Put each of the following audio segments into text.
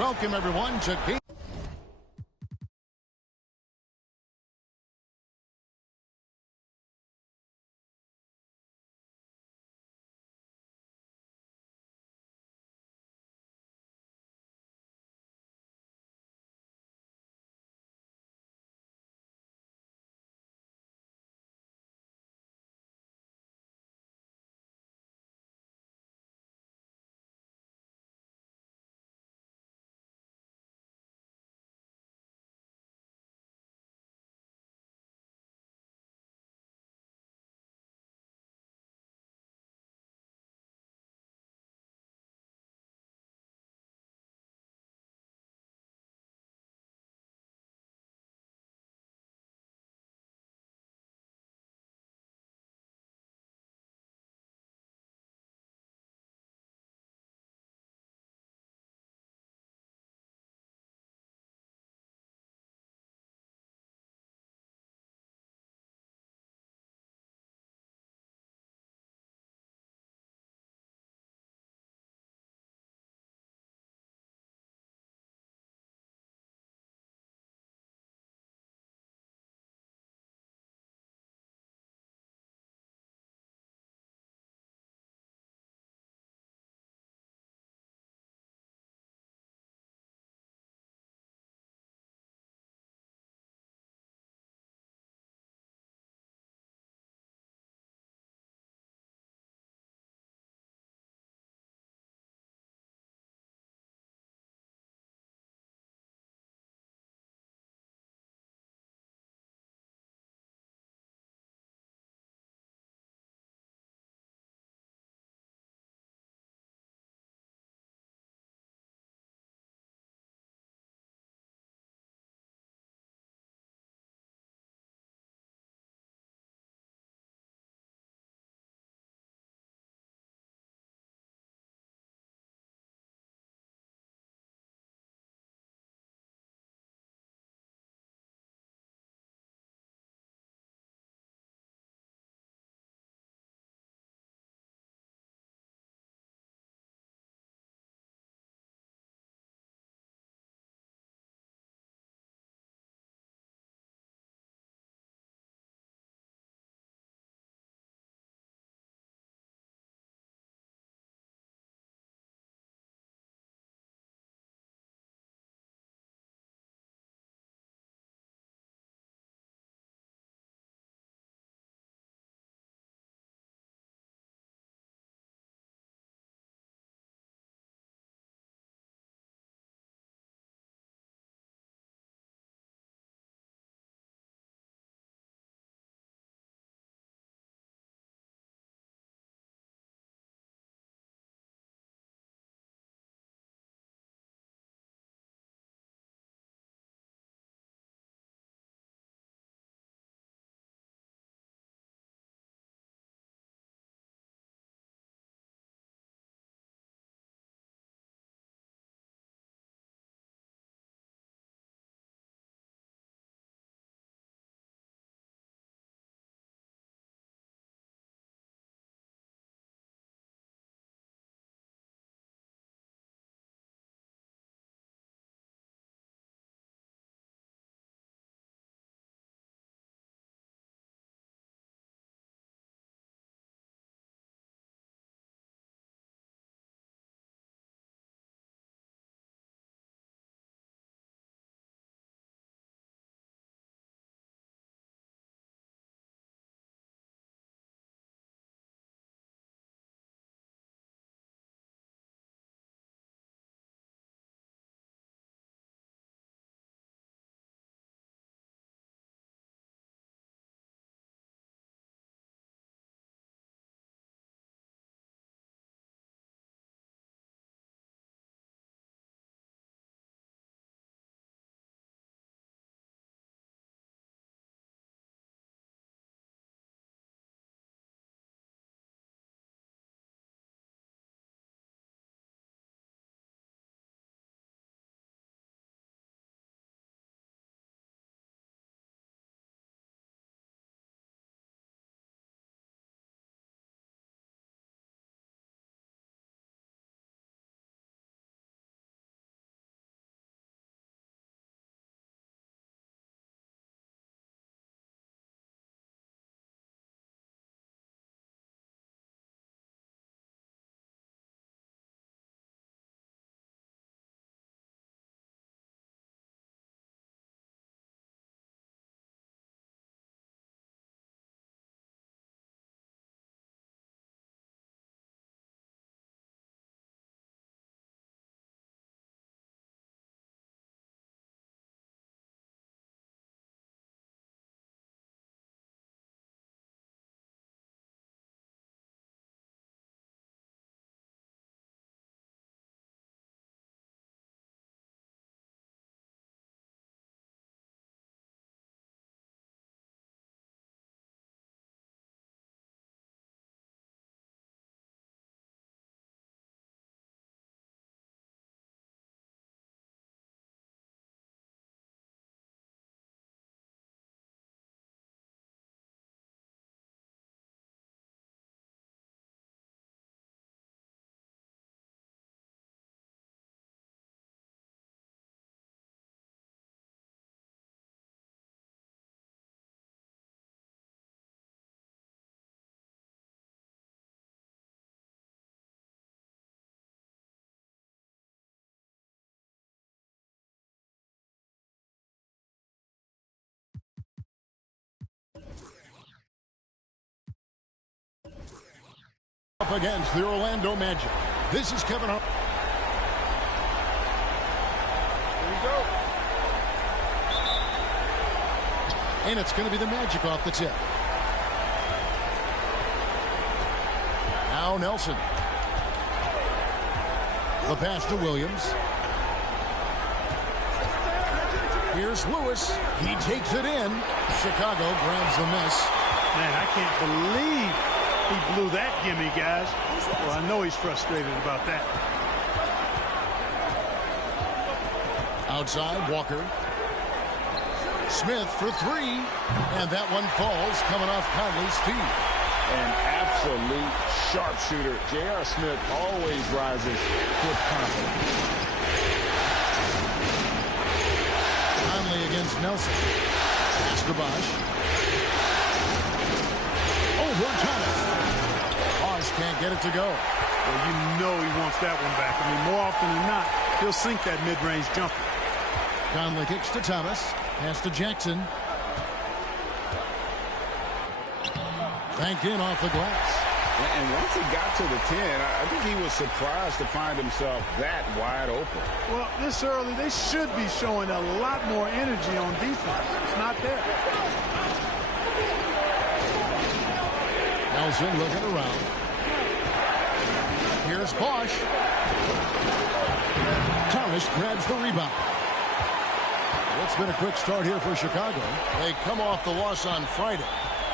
Welcome, everyone, to Up against the Orlando Magic. This is Kevin Hart. Here we go. And it's going to be the Magic off the tip. Now Nelson. The pass to Williams. Here's Lewis. He takes it in. Chicago grabs the miss. Man, I can't believe he blew that gimme, guys. Well, I know he's frustrated about that. Outside, Walker. Smith for three. And that one falls, coming off Conley's feet. An absolute sharpshooter. J.R. Smith always rises with confidence. Conley against Nelson. Pass to Bosch. Over Thomas. Bosch can't get it to go. Well, you know he wants that one back. I mean, more often than not, he'll sink that mid-range jumper. Conley kicks to Thomas. Pass to Jackson. Banked in off the glass. And once he got to the 10, I think he was surprised to find himself that wide open. Well, this early, they should be showing a lot more energy on defense. It's not there. Nelson looking around. Here's Bosch. Thomas grabs the rebound. It's been a quick start here for Chicago. They come off the loss on Friday.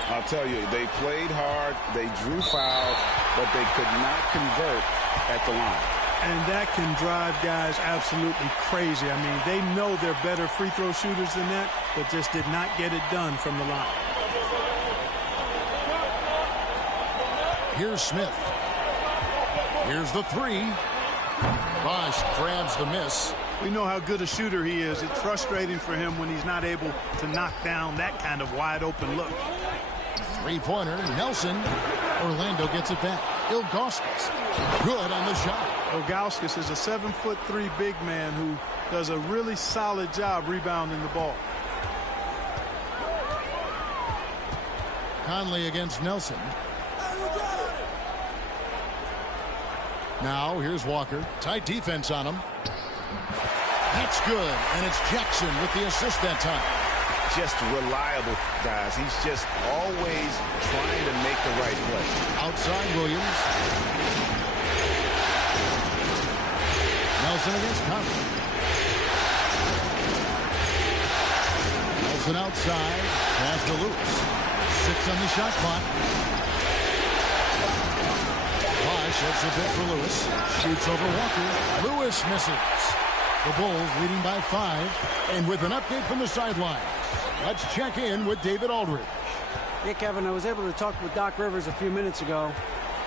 I'll tell you, they played hard, they drew fouls, but they could not convert at the line. And that can drive guys absolutely crazy. I mean, they know they're better free throw shooters than that, but just did not get it done from the line. Here's Smith. Here's the three. Bosch grabs the miss. We know how good a shooter he is. It's frustrating for him when he's not able to knock down that kind of wide open look. Three-pointer, Nelson. Orlando gets it back. Ilgauskas, good on the shot. Ilgauskas is a 7'3" big man who does a really solid job rebounding the ball. Conley against Nelson. Now here's Walker. Tight defense on him. That's good, and it's Jackson with the assist that time. Just reliable, guys. He's just always trying to make the right play. Outside, Williams. Nelson against Conley. Nelson outside. Pass to Lewis. 6 on the shot clock. Bosch hits a bit for Lewis. Shoots over Walker. Lewis misses. The Bulls leading by 5. And with an update from the sideline, let's check in with David Aldridge. Hey, Kevin, I was able to talk with Doc Rivers a few minutes ago.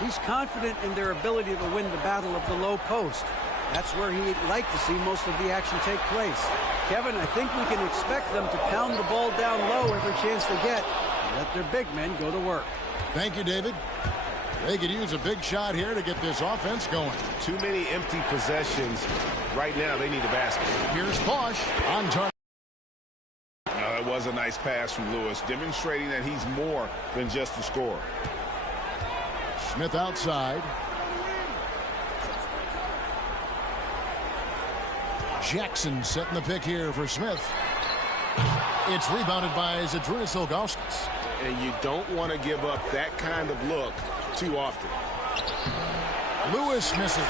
He's confident in their ability to win the battle of the low post. That's where he'd like to see most of the action take place. Kevin, I think we can expect them to pound the ball down low every chance they get and let their big men go to work. Thank you, David. They could use a big shot here to get this offense going. Too many empty possessions. Right now, they need a basket. Here's Bosch on target. That was a nice pass from Lewis, demonstrating that he's more than just a scorer. Smith outside. Jackson setting the pick here for Smith. It's rebounded by Zydrunas Ilgauskas. And you don't want to give up that kind of look too often. Lewis misses.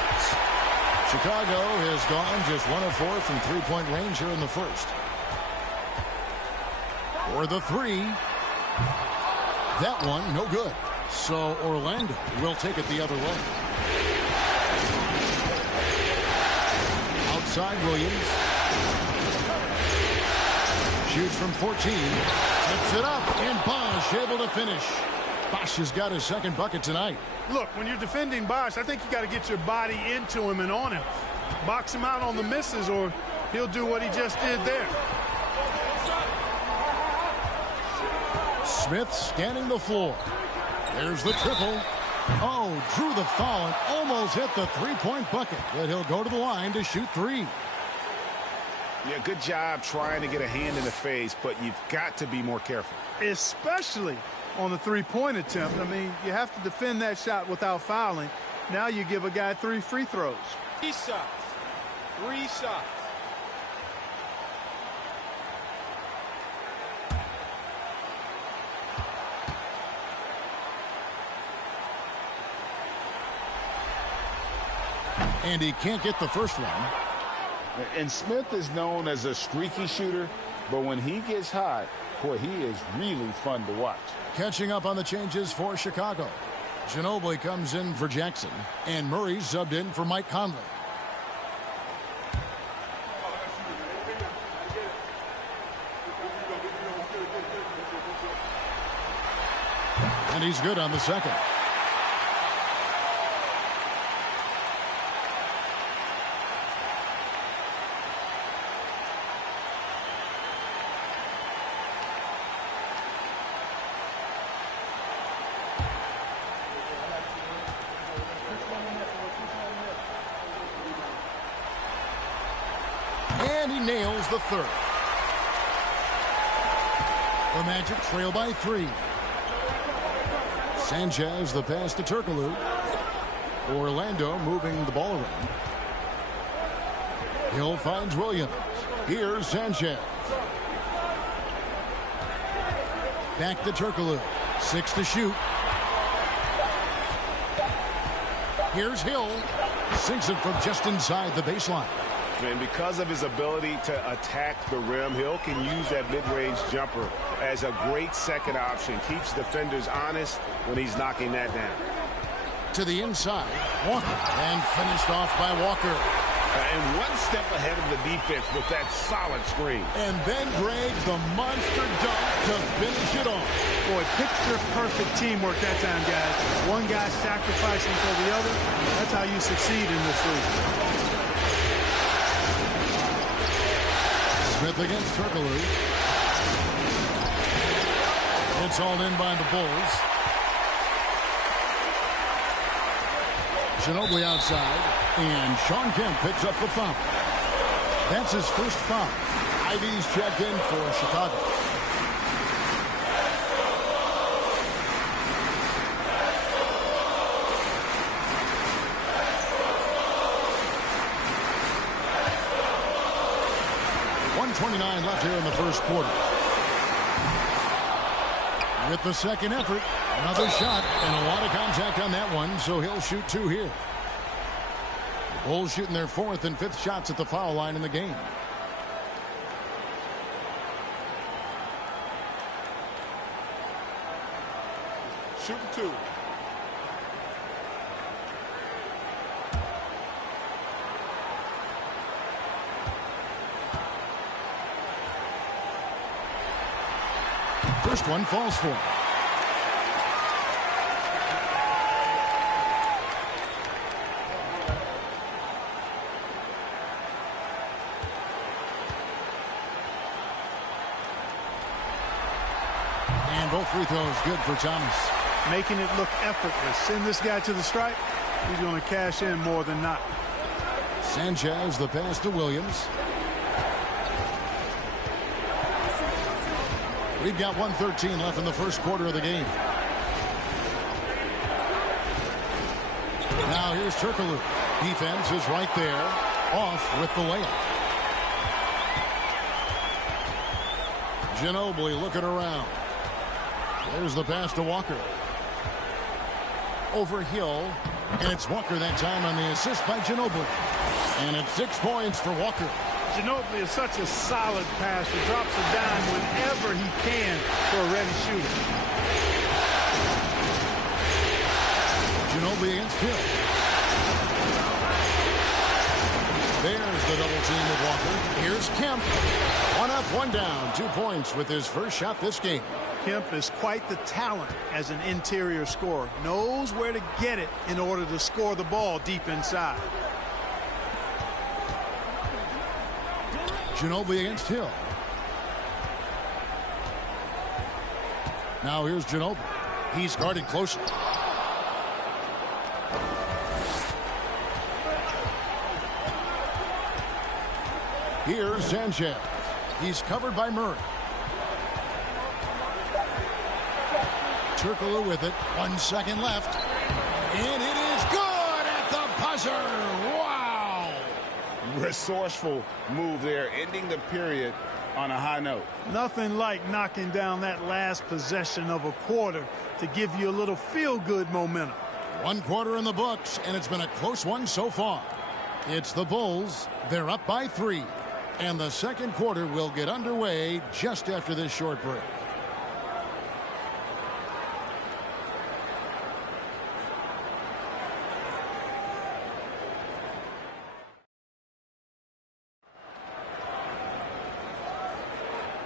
Chicago has gone just 1 of 4 from three-point range here in the first. For the three. That one, no good. So Orlando will take it the other way. Outside Williams. Shoots from 14. Tips it up, and Bosch able to finish. Bosch has got his second bucket tonight. Look, when you're defending Bosch, I think you got to get your body into him and on him. Box him out on the misses, or he'll do what he just did there. Smith scanning the floor. There's the triple. Oh, drew the foul and almost hit the three-point bucket. But he'll go to the line to shoot 3. Yeah, good job trying to get a hand in the face, but you've got to be more careful. Especially on the three-point attempt. I mean, you have to defend that shot without fouling. Now you give a guy 3 free throws. 3 shots. 3 shots. And he can't get the first one. And Smith is known as a streaky shooter, but when he gets hot, boy, he is really fun to watch. Catching up on the changes for Chicago. Ginobili comes in for Jackson, and Murray subbed in for Mike Conley. And he's good on the second. And he nails the third. The Magic trail by 3. Sanchez the pass to Turkoglu. Orlando moving the ball around. Hill finds Williams. Here's Sanchez. Back to Turkoglu. 6 to shoot. Here's Hill. Sinks it from just inside the baseline. And because of his ability to attack the rim, Hill can use that mid-range jumper as a great second option. Keeps defenders honest when he's knocking that down. To the inside, Walker, and finished off by Walker. And one step ahead of the defense with that solid screen. And then Greg, the monster dunk to finish it off. Boy, picture-perfect teamwork that time, guys. One guy sacrificing for the other. That's how you succeed in this league. Smith against Turkoglu. It's all in by the Bulls. Ginobili outside, and Sean Kemp picks up the foul. That's his first foul. IV's checked in for Chicago. .29 left here in the first quarter. With the second effort, another shot, and a lot of contact on that one, so he'll shoot 2 here. The Bulls shooting their 4th and 5th shots at the foul line in the game. Shooting 2. First one falls for him. And both free throws good for Thomas. Making it look effortless. Send this guy to the stripe. He's going to cash in more than not. Sanchez the pass to Williams. We've got 1:13 left in the first quarter of the game. Now here's Turkoglu. Defense is right there. Off with the layup. Ginobili looking around. There's the pass to Walker. Over Hill. And it's Walker that time on the assist by Ginobili. And it's 6 points for Walker. Ginobili is such a solid passer. Drops a dime whenever he can for a ready shooter. Ginobili against Hill. There's the double team with Walker. Here's Kemp. 1 up, 1 down. 2 points with his first shot this game. Kemp is quite the talent as an interior scorer. Knows where to get it in order to score the ball deep inside. Ginobili against Hill. Now here's Ginobili. He's guarded closely. Here's Sanchez. He's covered by Murray. Turkoglu with it. 1 second left. And it is good at the buzzer. Wow. Resourceful move there, ending the period on a high note. Nothing like knocking down that last possession of a quarter to give you a little feel-good momentum. 1 quarter in the books, and it's been a close one so far. It's the Bulls. They're up by 3. And the second quarter will get underway just after this short break.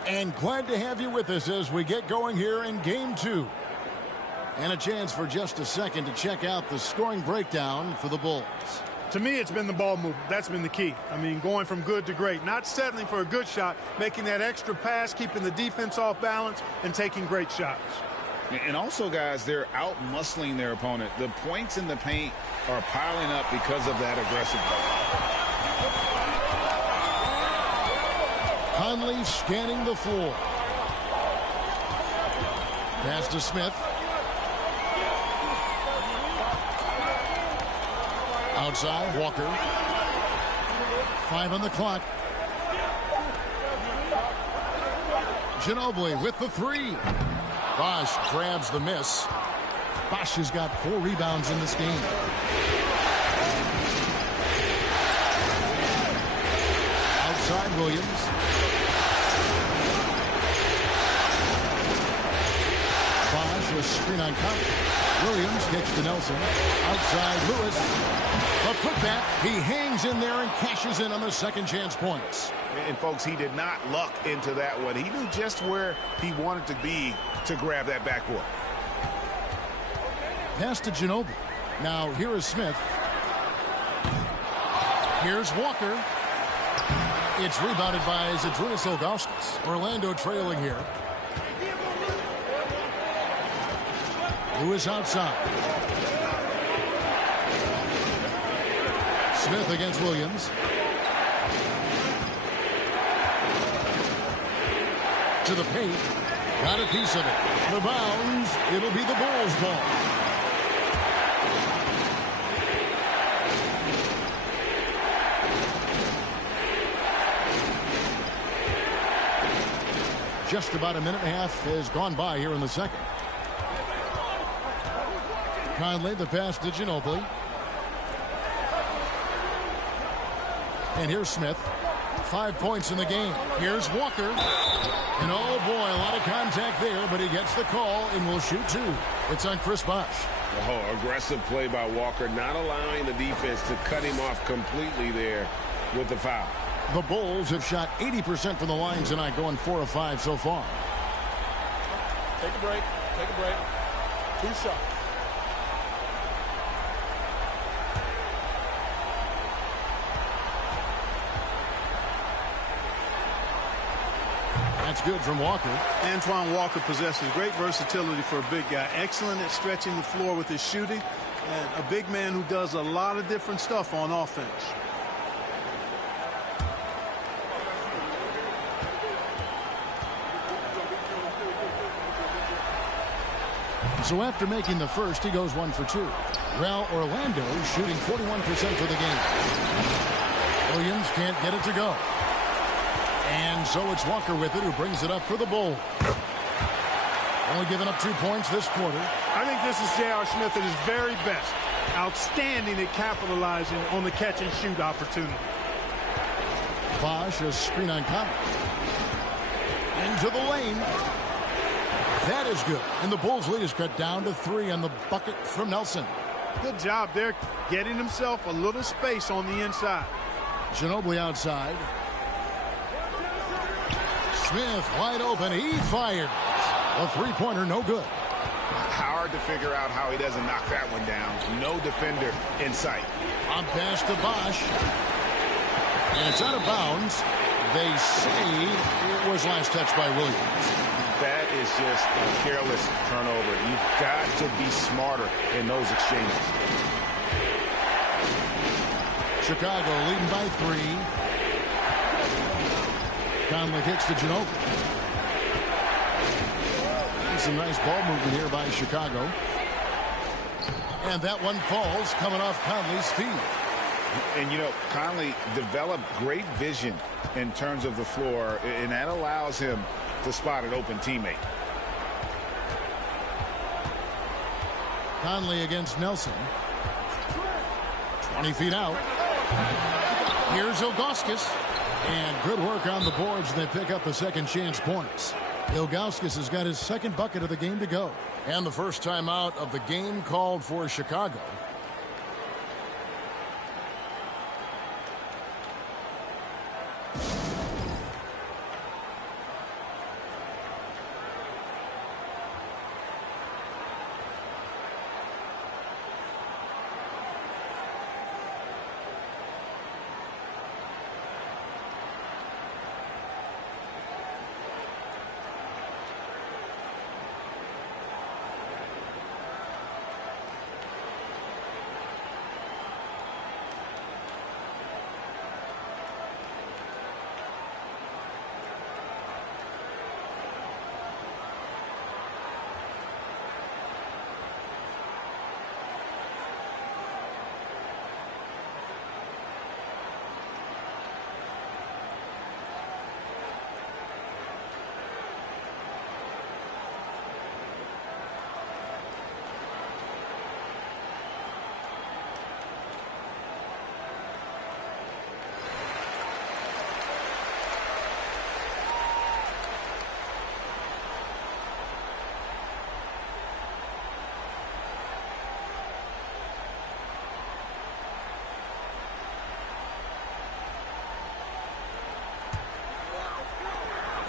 And glad to have you with us as we get going here in Game 2. And a chance for just a second to check out the scoring breakdown for the Bulls. To me, it's been the ball movement. That's been the key. I mean, going from good to great. Not settling for a good shot, making that extra pass, keeping the defense off balance, and taking great shots. And also, guys, they're out-muscling their opponent. The points in the paint are piling up because of that aggressiveness. Conley scanning the floor. Pass to Smith. Outside, Walker. 5 on the clock. Ginobili with the 3. Bosh grabs the miss. Bosh has got 4 rebounds in this game. Outside, Williams. Bosh, a screen on Conley. Williams kicks to Nelson. Outside, Lewis. A putback. He hangs in there and cashes in on the second chance points. And, folks, he did not luck into that one. He knew just where he wanted to be to grab that backboard. Pass to Ginobili. Now, here is Smith. Here's Walker. It's rebounded by Zydrunas Ilgauskas. Orlando trailing here. Lewis outside. Smith against Williams. To the paint. Got a piece of it. The bounds. It'll be the Bulls' ball. Just about a minute and a half has gone by here in the second. Conley, the pass to Ginobili. And here's Smith. 5 points in the game. Here's Walker. And oh boy, a lot of contact there, but he gets the call and will shoot 2. It's on Chris Bosh. Oh, aggressive play by Walker, not allowing the defense to cut him off completely there with the foul. The Bulls have shot 80% from the line tonight, going 4 of 5 so far. Take a break. Take a break. 2 shots. That's good from Walker. Antoine Walker possesses great versatility for a big guy. Excellent at stretching the floor with his shooting. And a big man who does a lot of different stuff on offense. So after making the first, he goes 1 for 2. Well, Orlando shooting 41% for the game. Williams can't get it to go. And so it's Walker with it, who brings it up for the Bulls. Only giving up 2 points this quarter. I think this is J.R. Smith at his very best. Outstanding at capitalizing on the catch-and-shoot opportunity. Bosh, a screen on Conley. Into the lane. That is good. And the Bulls' lead is cut down to 3 on the bucket from Nelson. Good job there, getting himself a little space on the inside. Ginobili outside. Smith wide open. He fires. A 3-pointer, no good. Hard to figure out how he doesn't knock that one down. No defender in sight. On pass to Bosh. And it's out of bounds. They say it was last touched by Williams. That is just a careless turnover. You've got to be smarter in those exchanges. Chicago leading by 3. Conley kicks to Ginobili. some nice ball movement here by Chicago. And that one falls coming off Conley's feet. And, you know, Conley developed great vision in terms of the floor, and that allows him to spot an open teammate. Conley against Nelson. 20 feet out. Here's Ilgauskas. And good work on the boards. They pick up the second chance points. Ilgauskas has got his second bucket of the game to go. And the first time out of the game called for Chicago.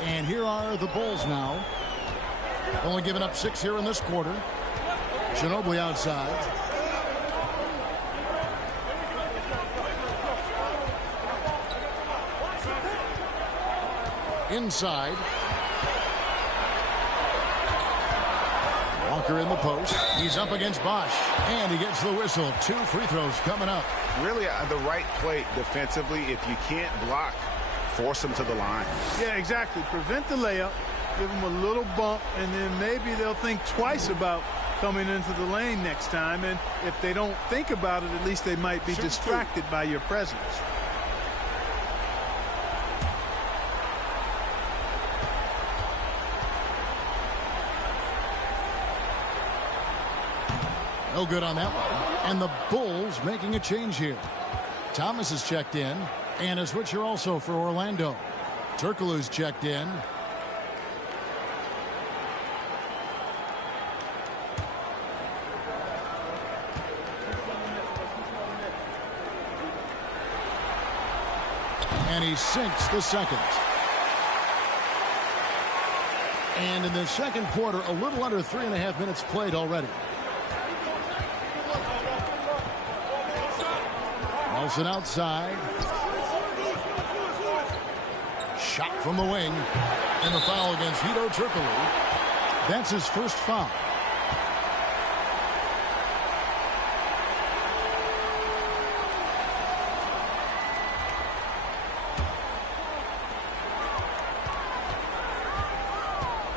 And here are the Bulls now. Only giving up 6 here in this quarter. Ginobili outside. Inside. Walker in the post. He's up against Bosch. And he gets the whistle. 2 free throws coming up. Really the right play defensively. If you can't block, force them to the line. Yeah, exactly. Prevent the layup, give them a little bump, and then maybe they'll think twice about coming into the lane next time. And if they don't think about it, at least they might be distracted by your presence. No good on that one. And the Bulls making a change here. Thomas is checked in. And a switcher also for Orlando. Turkoglu's checked in. And he sinks the second. And in the second quarter, a little under 3.5 minutes played already. Nelson outside. Shot from the wing. And the foul against Hedo Turkoglu. That's his first foul.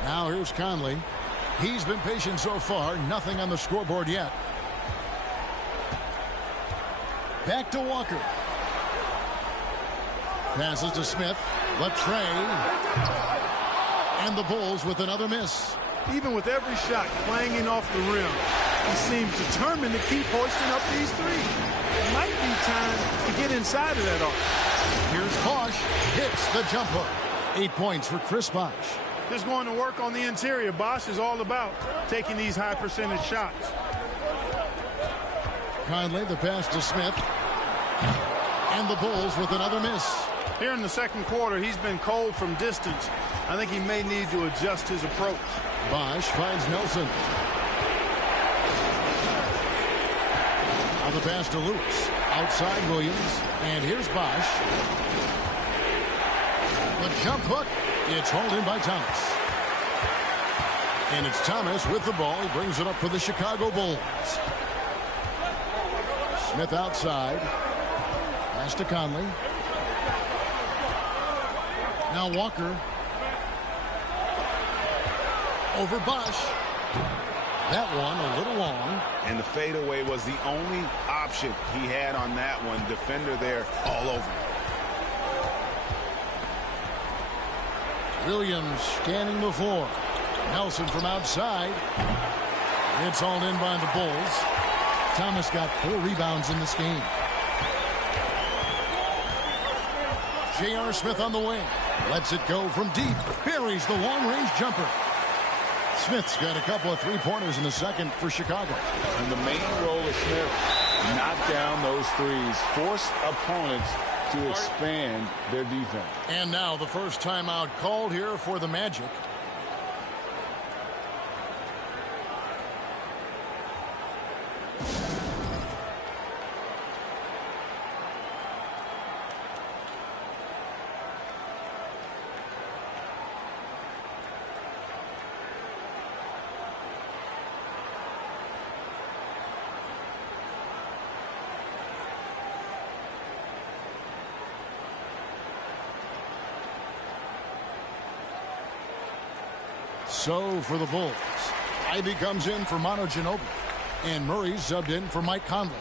Now here's Conley. He's been patient so far. Nothing on the scoreboard yet. Back to Walker. Passes to Smith. Latrey. And the Bulls with another miss. Even with every shot clanging off the rim, he seems determined to keep hoisting up these threes. It might be time to get inside of that arc. Here's Bosch. Hits the jump hook. 8 points for Chris Bosch. Just going to work on the interior. Bosch is all about taking these high percentage shots. Conley, the pass to Smith. And the Bulls with another miss. Here in the second quarter, he's been cold from distance. I think he may need to adjust his approach. Bosch finds Nelson. Now the pass to Lewis. Outside Williams. And here's Bosch. The jump hook. It's hauled in by Thomas. And it's Thomas with the ball. He brings it up for the Chicago Bulls. Smith outside. Pass to Conley. Now Walker. over Bush. That one a little long. And the fadeaway was the only option he had on that one. Defender there all over him. Williams scanning the floor. Nelson from outside. It's hauled in by the Bulls. Thomas got 4 rebounds in this game. J.R. Smith on the wing. Lets it go from deep. Buries the long-range jumper. Smith's got a couple of three-pointers in the second for Chicago. And the main role of Smith, knock down those threes, force opponents to expand their defense. And now the first timeout called here for the Magic. So for the Bulls, Ivy comes in for Manu Ginobili, and Murray subbed in for Mike Conley.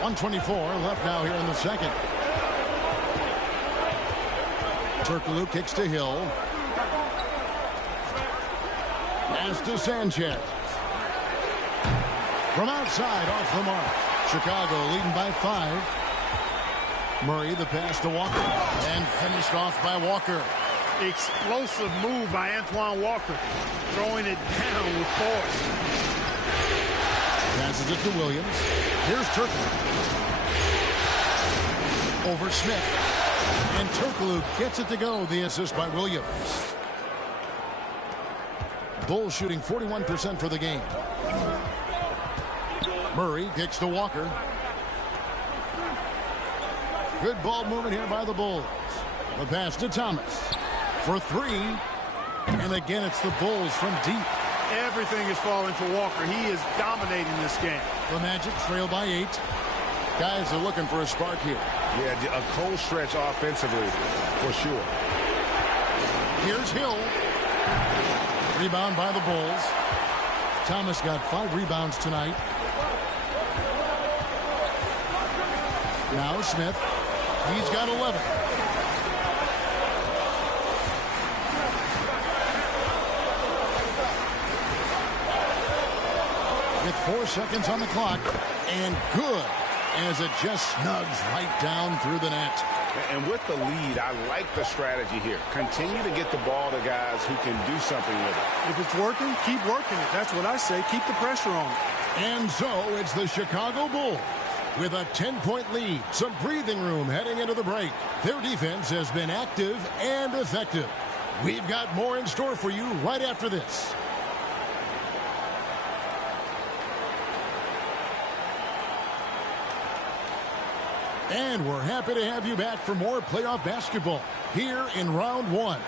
.124 left now here in the second. Turkoglu kicks to Hill. Pass to Sanchez. From outside, off the mark. Chicago leading by 5. Murray, the pass to Walker. And finished off by Walker. Explosive move by Antoine Walker. Throwing it down with force. Passes it to Williams. Here's Turkoglu. Over Smith. And Turkoglu gets it to go. The assist by Williams. Bulls shooting 41% for the game. Murray kicks to Walker. Good ball movement here by the Bulls. The pass to Thomas. For 3. And again, it's the Bulls from deep. Everything is falling for Walker. He is dominating this game. The Magic trail by 8. Guys are looking for a spark here. Yeah, a cold stretch offensively, for sure. Here's Hill. Rebound by the Bulls. Thomas got 5 rebounds tonight. Now Smith. He's got 11. With 4 seconds on the clock. And good, as it just snugs right down through the net. And with the lead, I like the strategy here. Continue to get the ball to guys who can do something with it. If it's working, keep working it. That's what I say. Keep the pressure on. And so it's the Chicago Bulls with a 10-point lead. Some breathing room heading into the break. Their defense has been active and effective. We've got more in store for you right after this. And we're happy to have you back for more playoff basketball here in round 1.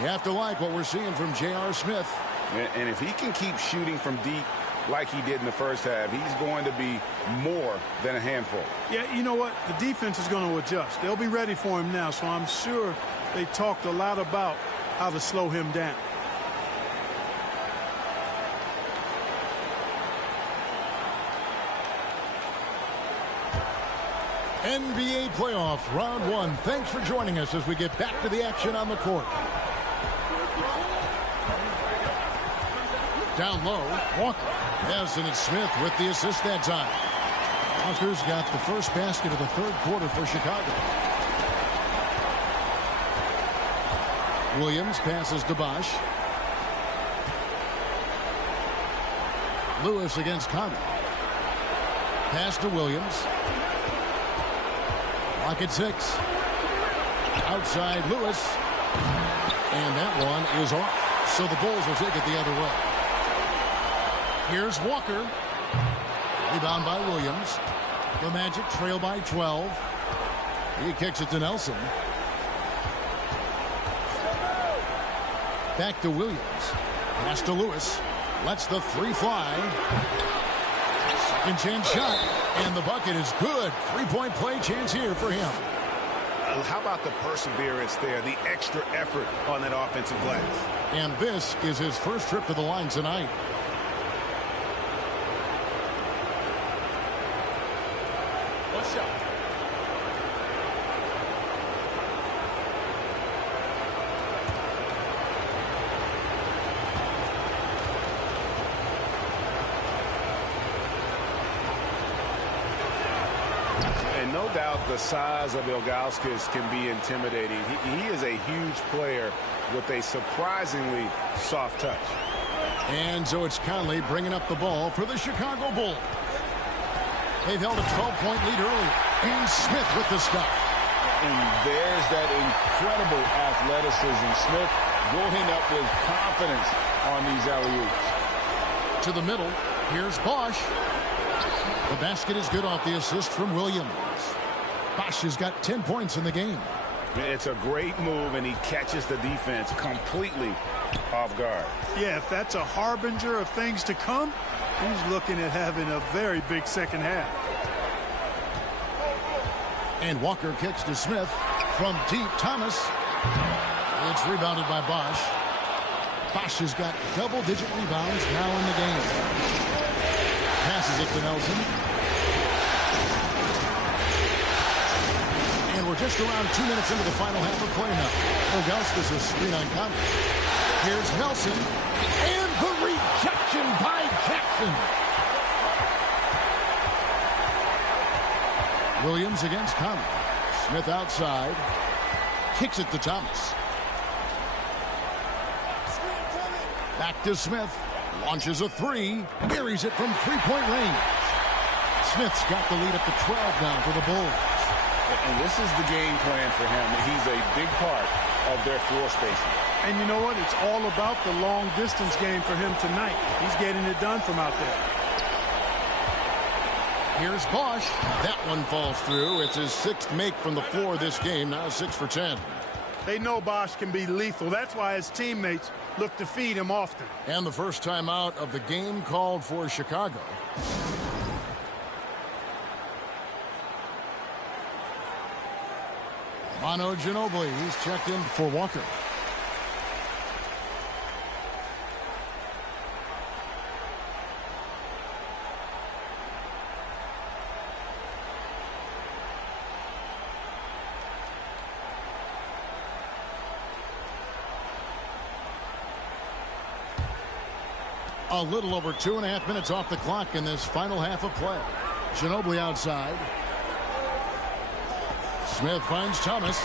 You have to like what we're seeing from J.R. Smith. And if he can keep shooting from deep like he did in the first half, he's going to be more than a handful. Yeah, you know what? The defense is going to adjust. They'll be ready for him now, so I'm sure they talked a lot about how to slow him down. NBA playoff round 1. Thanks for joining us as we get back to the action on the court. Down low, Walker. Yes, and it's Smith with the assist that time. Walker's got the first basket of the third quarter for Chicago. Williams passes to Bosch. Lewis against Conley. Pass to Williams. Clock at 6. Outside Lewis. And that one is off. So the Bulls will take it the other way. Here's Walker. Rebound by Williams. The Magic trail by 12. He kicks it to Nelson. Back to Williams. Pass to Lewis. Lets the three fly. Second chance shot. And the bucket is good. Three-point play chance here for him. How about the perseverance there, the extra effort on that offensive glass? And this is his first trip to the line tonight. One shot. And no doubt the size of Ilgauskas can be intimidating. He is a huge player with a surprisingly soft touch. And so it's Conley bringing up the ball for the Chicago Bulls. They've held a 12-point lead earlier. And Smith with the stuff. And there's that incredible athleticism. Smith going up with confidence on these alley-oops. To the middle. Here's Bosch. The basket is good off the assist from Williams. Bosch has got 10 points in the game. It's a great move, and he catches the defense completely off guard. Yeah, if that's a harbinger of things to come, he's looking at having a very big second half. And Walker kicks to Smith from deep. Thomas. It's rebounded by Bosch. Bosch has got double-digit rebounds now in the game. Passes it to Nelson. And we're just around 2 minutes into the final half of play now. Ilgauskas is screen on Conley. Here's Nelson. And the rejection by Jackson. Williams against Conley. Smith outside. Kicks it to Thomas. Back to Smith. Launches a three. Buries it from three-point range. Smith's got the lead up to 12 now for the Bulls. And this is the game plan for him. He's a big part of their floor spacing. And you know what? It's all about the long-distance game for him tonight. He's getting it done from out there. Here's Bosch. That one falls through. It's his sixth make from the floor this game. Now 6 for 10. They know Bosch can be lethal. That's why his teammates look to feed him often. And the first time out of the game called for Chicago. Manu Ginobili, he's checked in for Walker. A little over 2.5 minutes off the clock in this final half of play. Ginobili outside. Smith finds Thomas.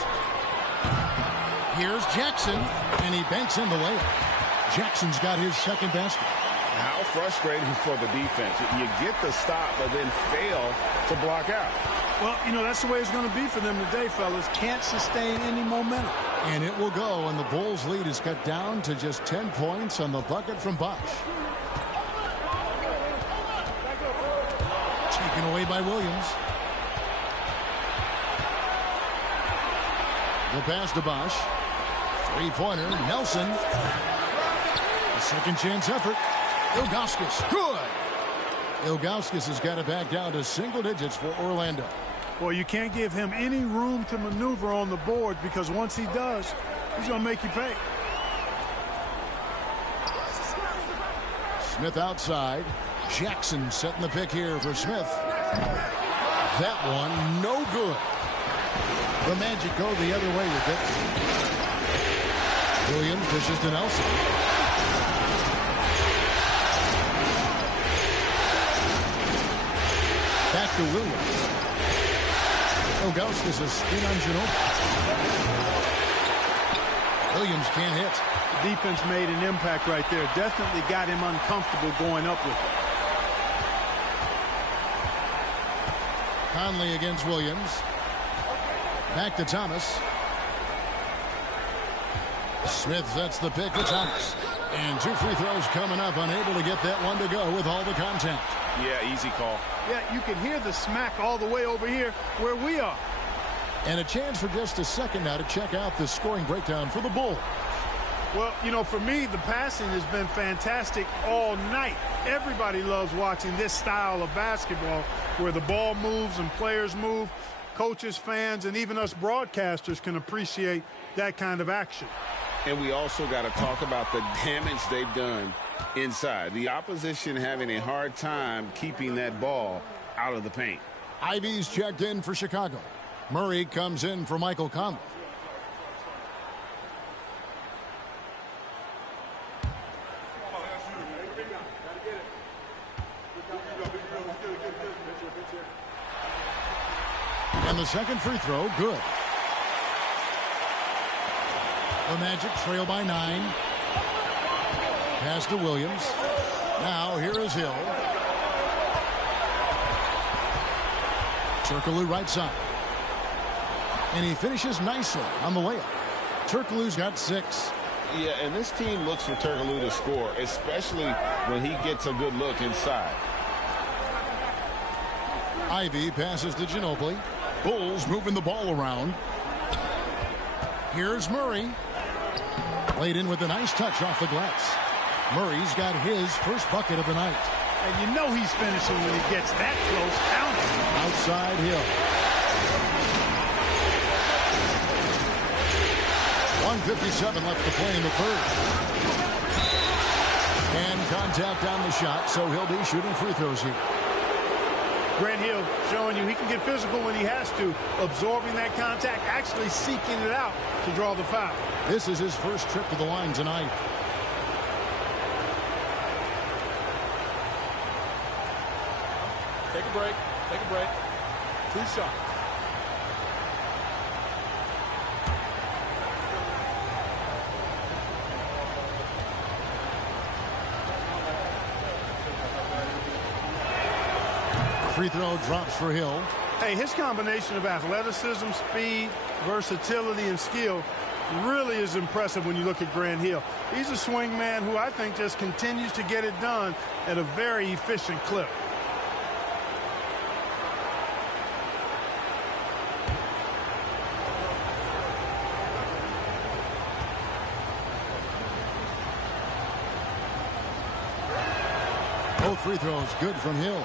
Here's Jackson, and he banks in the layup. Jackson's got his second basket. How frustrating for the defense. You get the stop, but then fail to block out. Well, you know, that's the way it's going to be for them today, fellas. Can't sustain any momentum. And it will go, and the Bulls' lead is cut down to just 10 points on the bucket from Bosch. Taken away by Williams. The pass to Bosch. Three-pointer, Nelson. A second chance effort. Ilgauskas, good. Ilgauskas has got it back down to single digits for Orlando. Well, you can't give him any room to maneuver on the board because once he does, he's going to make you pay. Smith outside. Jackson setting the pick here for Smith. That one, no good. The Magic go the other way with it. Williams dishes to Nelson. Back to Williams. Ilgauskas is spin on Ginobili. Williams can't hit. The defense made an impact right there. Definitely got him uncomfortable going up with it. Conley against Williams. Back to Thomas. Smith sets the pick for Thomas. And 2 free throws coming up. Unable to get that one to go with all the contact. Yeah, easy call. Yeah, you can hear the smack all the way over here where we are. And a chance for just a second now to check out the scoring breakdown for the Bulls. Well, you know, for me, the passing has been fantastic all night. Everybody loves watching this style of basketball where the ball moves and players move. Coaches, fans, and even us broadcasters can appreciate that kind of action. And we also got to talk about the damage they've done inside. The opposition having a hard time keeping that ball out of the paint. Ivy's checked in for Chicago. Murray comes in for Michael Conley. And the second free throw, good. The Magic trail by 9. Pass to Williams. Now here is Hill. Turkoglu right side. And he finishes nicely on the layup. Turkoglu's got 6. Yeah, and this team looks for Turkoglu to score, especially when he gets a good look inside. Ivy passes to Ginobili. Bulls moving the ball around. Here's Murray. Laid in with a nice touch off the glass. Murray's got his first bucket of the night. And you know he's finishing when he gets that close. Count it. Outside Hill. 1:57 left to play in the third. And contact on the shot, so he'll be shooting free throws here. Grant Hill showing you he can get physical when he has to, absorbing that contact, actually seeking it out to draw the foul. This is his first trip to the line tonight. Take a break. Take a break. 2 shots. Free throw drops for Hill. Hey, his combination of athleticism, speed, versatility, and skill really is impressive when you look at Grant Hill. He's a swing man who I think just continues to get it done at a very efficient clip. Both free throws good from Hill.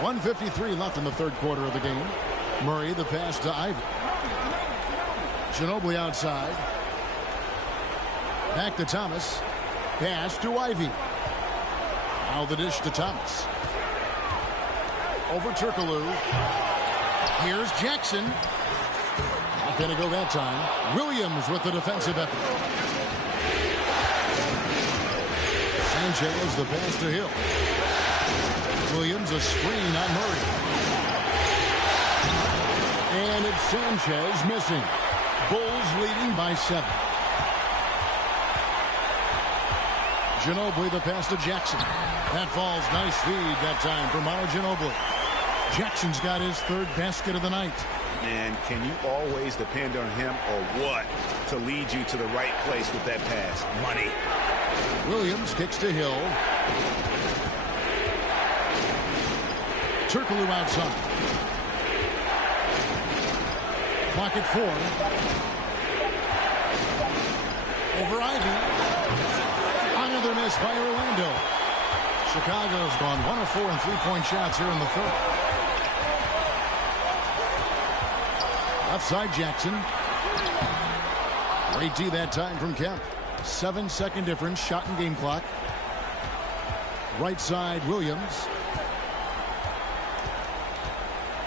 1:53 left in the third quarter of the game. Murray the pass to Ivy. Ginobili outside. Back to Thomas. Pass to Ivy. Now the dish to Thomas. Over Turkoglu. Here's Jackson. Not going to go that time. Williams with the defensive effort. Sanchez the pass to Hill. Williams a screen on Murray. And it's Sanchez missing. Bulls leading by 7. Ginobili the pass to Jackson. That falls. Nice feed that time from Manu Ginobili. Jackson's got his third basket of the night. And can you always depend on him or what to lead you to the right place with that pass? Money. Williams kicks to Hill. Turkoglu outside. Clock at 4. Over Ivy. Another miss by Orlando. Chicago's gone 1 of 4 in three-point shots here in the third. Left side Jackson. Great D that time from Kemp. 7-second difference, shot and game clock. Right side Williams.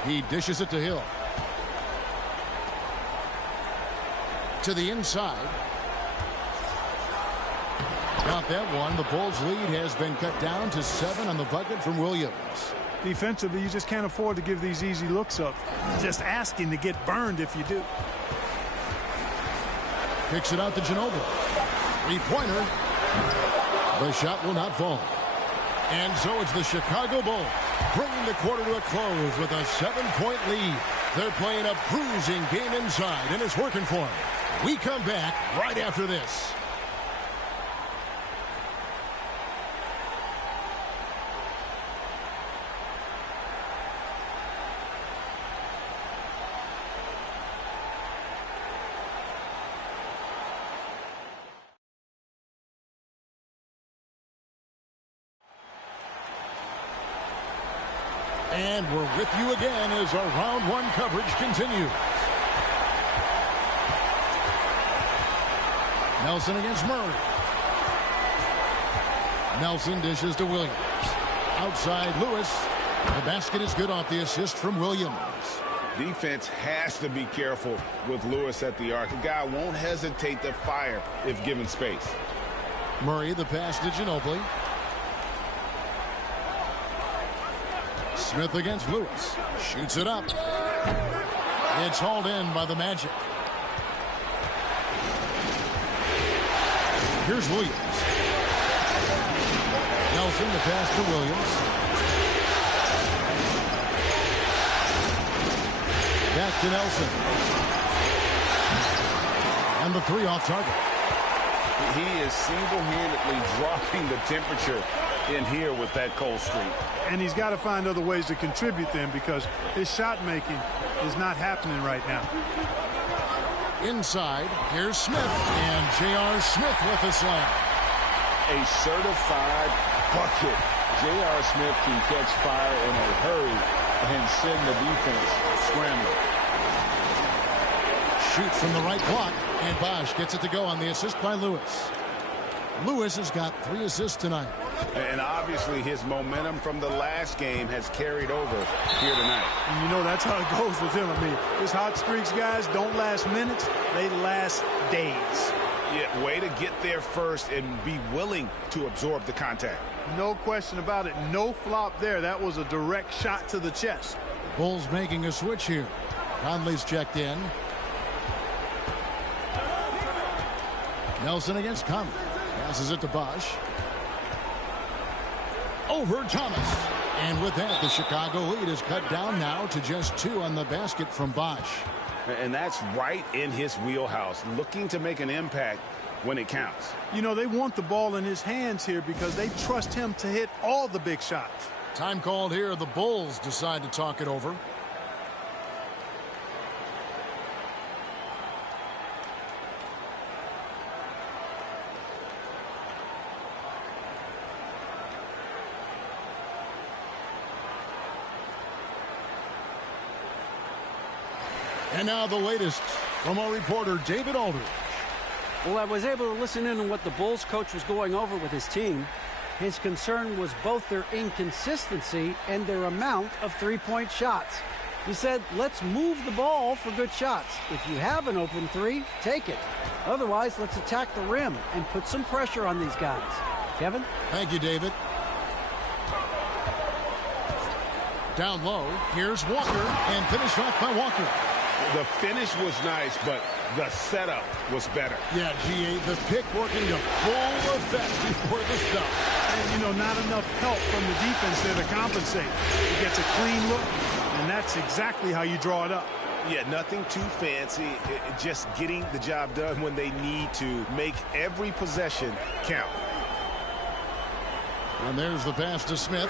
He dishes it to Hill. To the inside. Got that one. The Bulls lead has been cut down to 7 on the bucket from Williams. Defensively, you just can't afford to give these easy looks up. Just asking to get burned if you do. Kicks it out to Ginobili. Three-pointer. The shot will not fall. And so it's the Chicago Bulls bringing the quarter to a close with a 7-point lead. They're playing a bruising game inside, and it's working for them. We come back right after this. And we're with you again as our round one coverage continues. Nelson against Murray. Nelson dishes to Williams. Outside Lewis. The basket is good off the assist from Williams. Defense has to be careful with Lewis at the arc. The guy won't hesitate to fire if given space. Murray, the pass to Ginobili. Smith against Lewis. Shoots it up. It's hauled in by the Magic. Here's Williams. Nelson, the pass to Williams. Back to Nelson. And the three off target. He is single-handedly dropping the temperature in here with that cold streak. And he's got to find other ways to contribute then, because his shot making is not happening right now. Inside, here's Smith, and J.R. Smith with the slam. A certified bucket. J.R. Smith can catch fire in a hurry and send the defense scrambling. Shoots from the right block, and Bosch gets it to go on the assist by Lewis. Lewis has got 3 assists tonight. And obviously his momentum from the last game has carried over here tonight. And you know that's how it goes with him. I mean, his hot streaks, guys, don't last minutes. They last days. Yeah, way to get there first and be willing to absorb the contact. No question about it. No flop there. That was a direct shot to the chest. Bulls making a switch here. Conley's checked in. Nelson against Conley. Passes it to Bosch. Over Thomas. And with that, the Chicago lead is cut down now to just 2 on the basket from Bosch. And that's right in his wheelhouse, looking to make an impact when it counts. You know, they want the ball in his hands here because they trust him to hit all the big shots. Time called here. The Bulls decide to talk it over. And now the latest from our reporter, David Aldridge. Well, I was able to listen in on what the Bulls coach was going over with his team. His concern was both their inconsistency and their amount of three-point shots. He said, let's move the ball for good shots. If you have an open 3, take it. Otherwise, let's attack the rim and put some pressure on these guys. Kevin? Thank you, David. Down low, here's Walker, and finished off by Walker. The finish was nice, but the setup was better. Yeah, G.A., the pick working to full effect before the stuff. And, you know, not enough help from the defense there to compensate. He gets a clean look, and that's exactly how you draw it up. Yeah, nothing too fancy. Just getting the job done when they need to. Make every possession count. And there's the pass to Smith.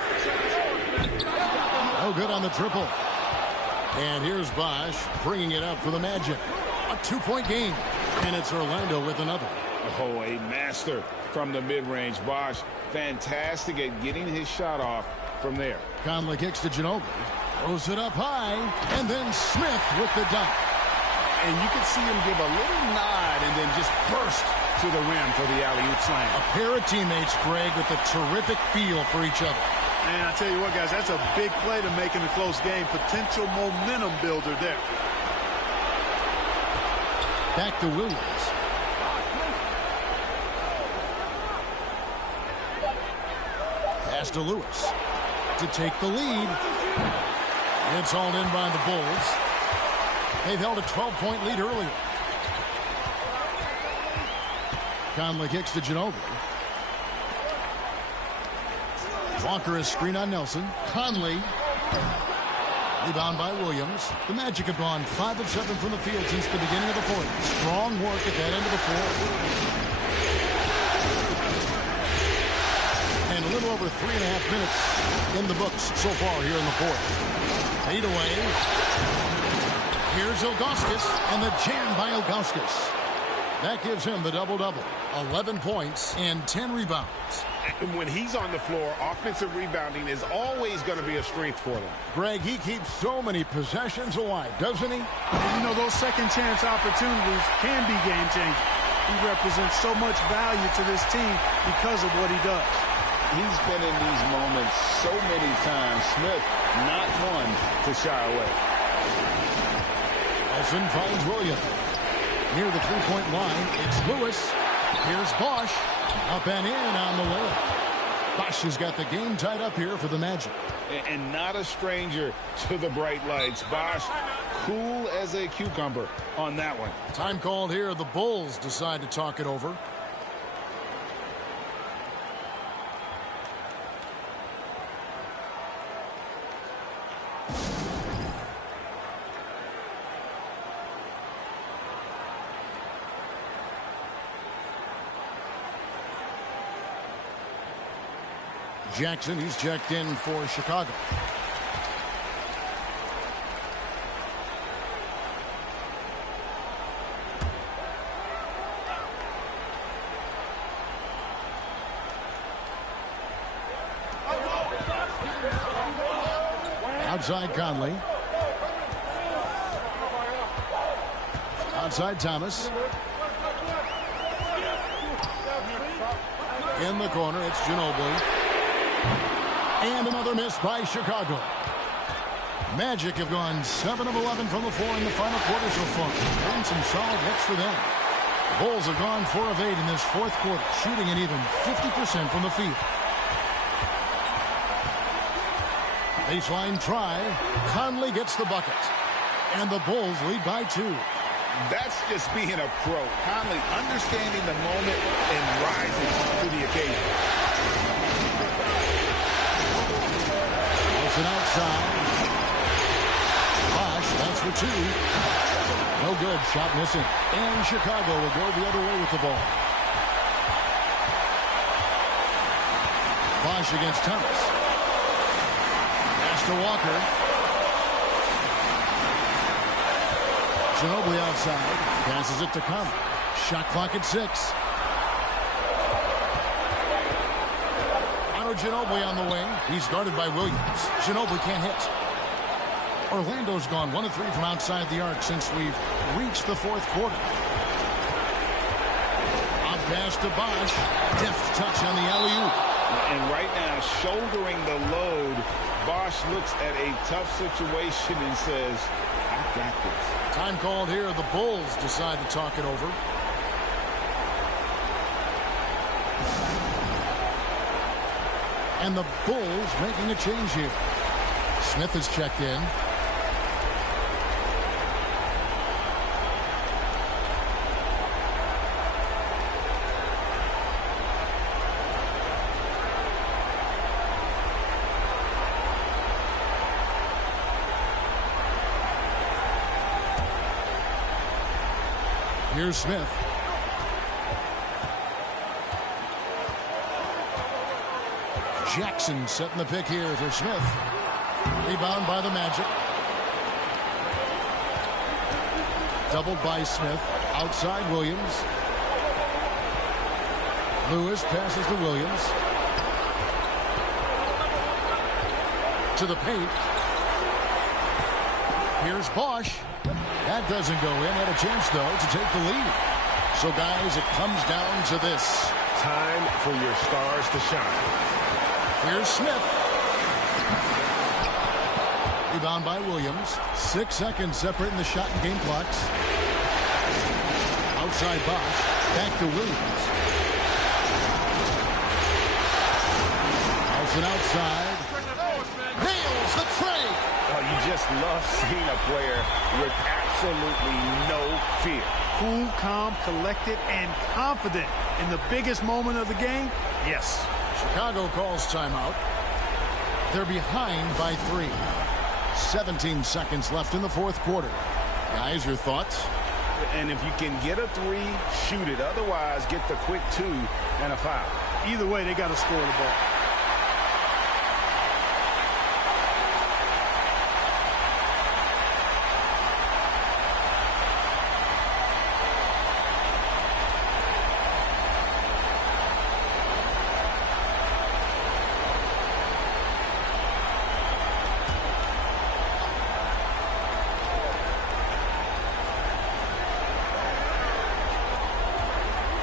No good on the triple. And here's Bosch bringing it up for the Magic. A 2-point game. And it's Orlando with another. Oh, a master from the mid-range. Bosch, fantastic at getting his shot off from there. Conley kicks to Ginobili. Throws it up high. And then Smith with the dunk. And you can see him give a little nod and then just burst to the rim for the alley-oop slam. A pair of teammates, Greg, with a terrific feel for each other. And I tell you what, guys, that's a big play to make in a close game. Potential momentum builder there. Back to Williams. Pass to Lewis to take the lead. It's hauled in by the Bulls. They've held a 12-point lead earlier. Conley kicks to Ginobili. Walker is screen on Nelson. Conley. Rebound by Williams. The Magic have gone 5 of 7 from the field since the beginning of the fourth. Strong work at that end of the fourth. And a little over 3.5 minutes in the books so far here in the fourth. Fade away. Here's Ilgauskas, and the jam by Ilgauskas. That gives him the double-double. 11 points and 10 rebounds. And when he's on the floor, offensive rebounding is always going to be a strength for them. Greg, he keeps so many possessions alive, doesn't he? And you know, those second chance opportunities can be game changing. He represents so much value to this team because of what he does. He's been in these moments so many times. Smith, not one to shy away. Nelson finds Williams. Near the three-point line, it's Lewis. Here's Bosch. Up and in on the layup. Bosch has got the game tied up here for the Magic. And not a stranger to the bright lights. Bosch, cool as a cucumber on that one. Time called here. The Bulls decide to talk it over. Jackson, he's checked in for Chicago. Outside Conley. Outside Thomas. In the corner, it's Ginobili. And another miss by Chicago. Magic have gone 7 of 11 from the floor in the final quarter so far. And some solid hits for them. The Bulls have gone 4 of 8 in this fourth quarter, shooting an even 50% from the field. Baseline try. Conley gets the bucket. And the Bulls lead by 2. That's just being a pro. Conley understanding the moment and rising to the occasion. Wilson outside. Bosch, that's for 2. No good. Shot missing. And Chicago will go the other way with the ball. Bosch against Thomas. Pass to Walker. Ginobili outside. Passes it to Conley. Shot clock at 6. Ginobili on the wing. He's guarded by Williams. Ginobili can't hit. Orlando's gone 1 of 3 from outside the arc since we've reached the fourth quarter. Up pass to Bosch. Deft touch on the alley-oop. And right now, shouldering the load, Bosch looks at a tough situation and says, I got this. Time called here. The Bulls decide to talk it over. And the Bulls making a change here. Smith is checked in. Here's Smith. Jackson setting the pick here for Smith. Rebound by the Magic. Doubled by Smith. Outside Williams. Lewis passes to Williams. To the paint. Here's Bosch. That doesn't go in. Had a chance, though, to take the lead. So, guys, it comes down to this. Time for your stars to shine. Here's Smith. Rebound by Williams. 6 seconds separating the shot and game clocks. Outside Bosch. Back to Williams. Nelson outside. Nails the tray. Oh, you just love seeing a player with absolutely no fear. Cool, calm, collected, and confident in the biggest moment of the game. Yes. Chicago calls timeout. They're behind by 3. 17 seconds left in the fourth quarter. Guys, your thoughts? And if you can get a 3, shoot it. Otherwise, get the quick 2 and a foul. Either way, they got to score the ball.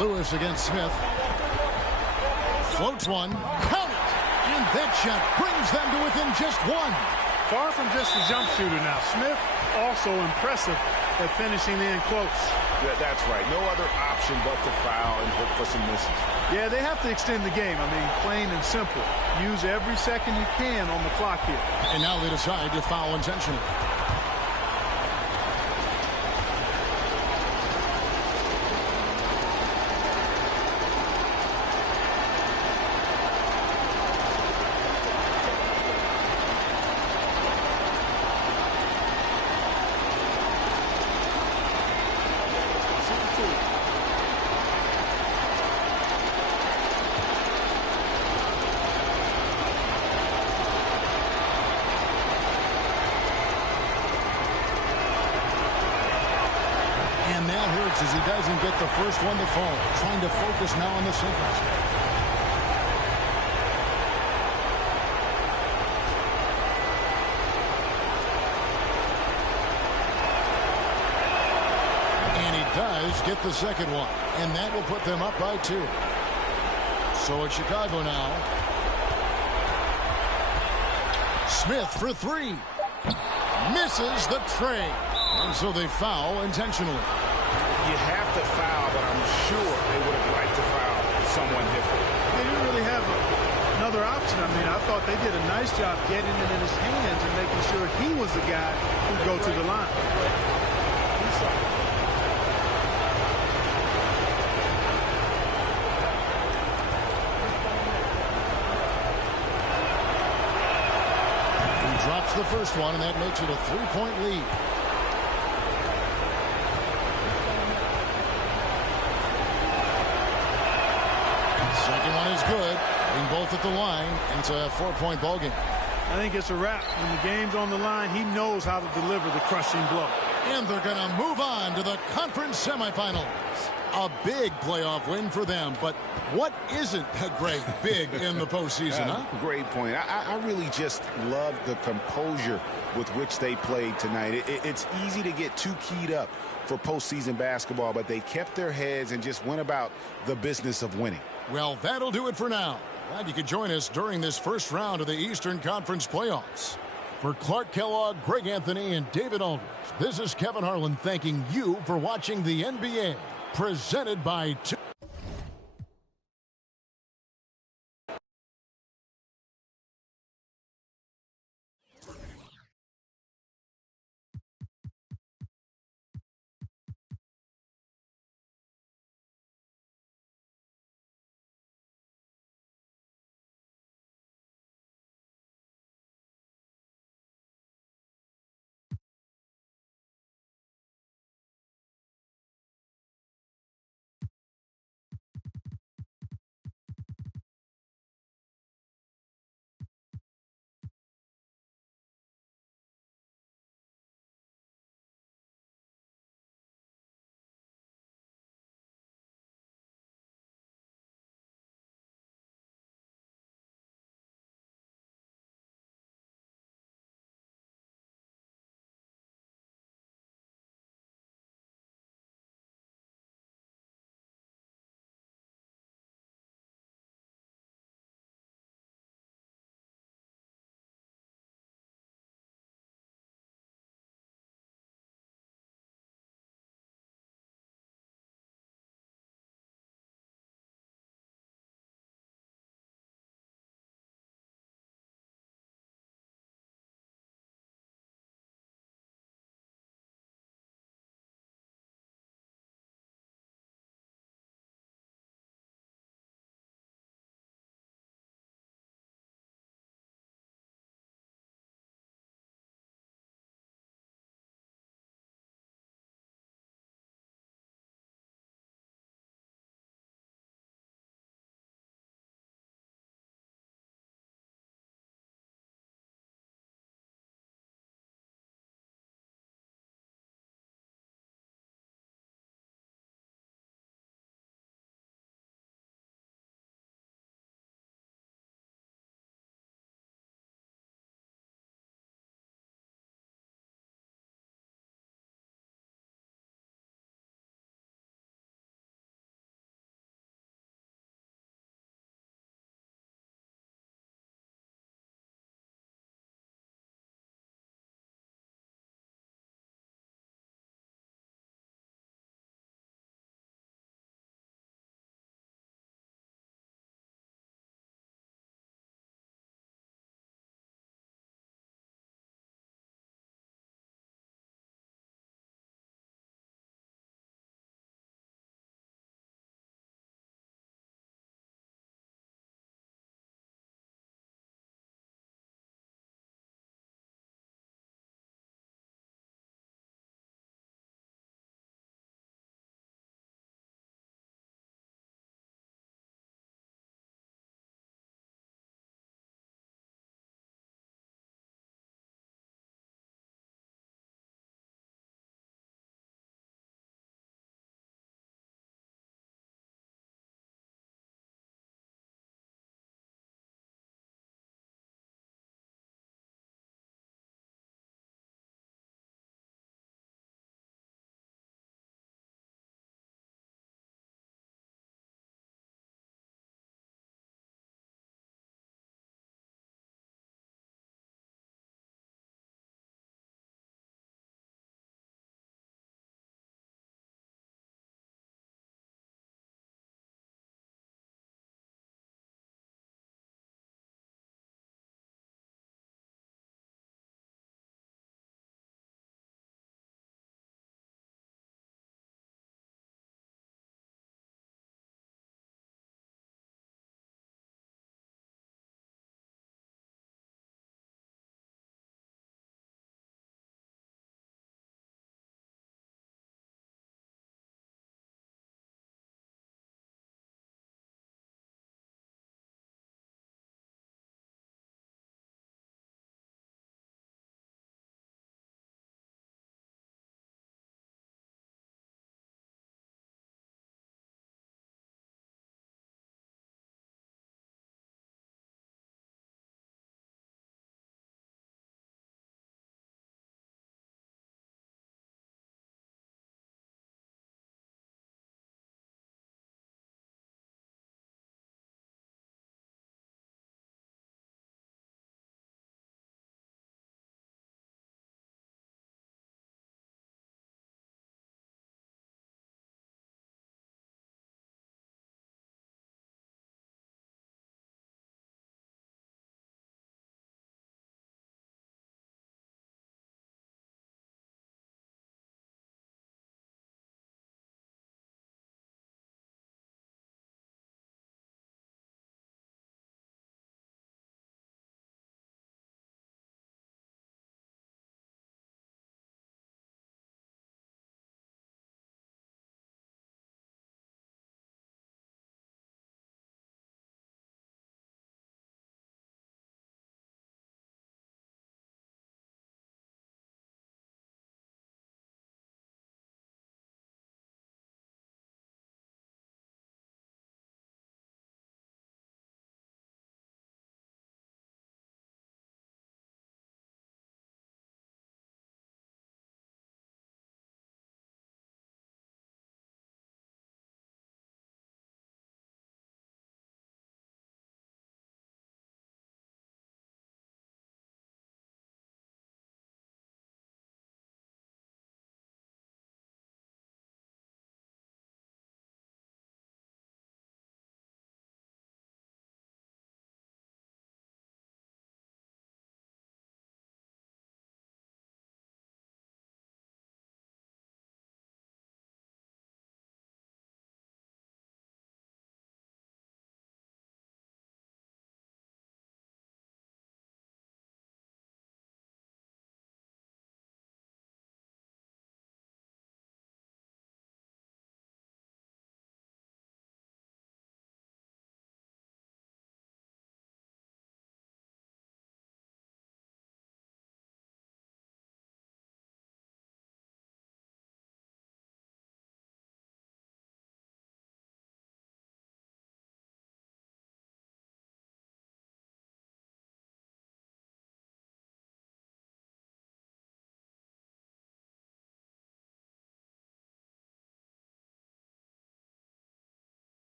Lewis against Smith. Floats one. Count it. And that shot brings them to within just one. Far from just a jump shooter now. Smith also impressive at finishing in close. Yeah, that's right. No other option but to foul and hope for some misses. Yeah, they have to extend the game. I mean, plain and simple. Use every second you can on the clock here. And now they decide to foul intentionally. And that hurts as he doesn't get the first one to fall. Trying to focus now on the second. And he does get the second one. And that will put them up by 2. So it's Chicago now. Smith for 3. Misses the tray. And so they foul intentionally. You have to foul, but I'm sure they would have liked to foul someone different. They didn't really have another option. I mean, I thought they did a nice job getting it in his hands and making sure he was the guy who'd go to the line. He drops the first one, and that makes it a 3-point lead. Second one is good. Hitting both at the line. And it's a 4-point ball game. I think it's a wrap. When the game's on the line, he knows how to deliver the crushing blow. And they're going to move on to the conference semifinals. A big playoff win for them. But what isn't, Greg, big in the postseason, huh? Great point. I really just love the composure with which they played tonight. It's easy to get too keyed up for postseason basketball, but they kept their heads and just went about the business of winning. Well, that'll do it for now. Glad you could join us during this first round of the Eastern Conference playoffs. For Clark Kellogg, Greg Anthony, and David Aldridge, this is Kevin Harlan thanking you for watching the NBA, presented by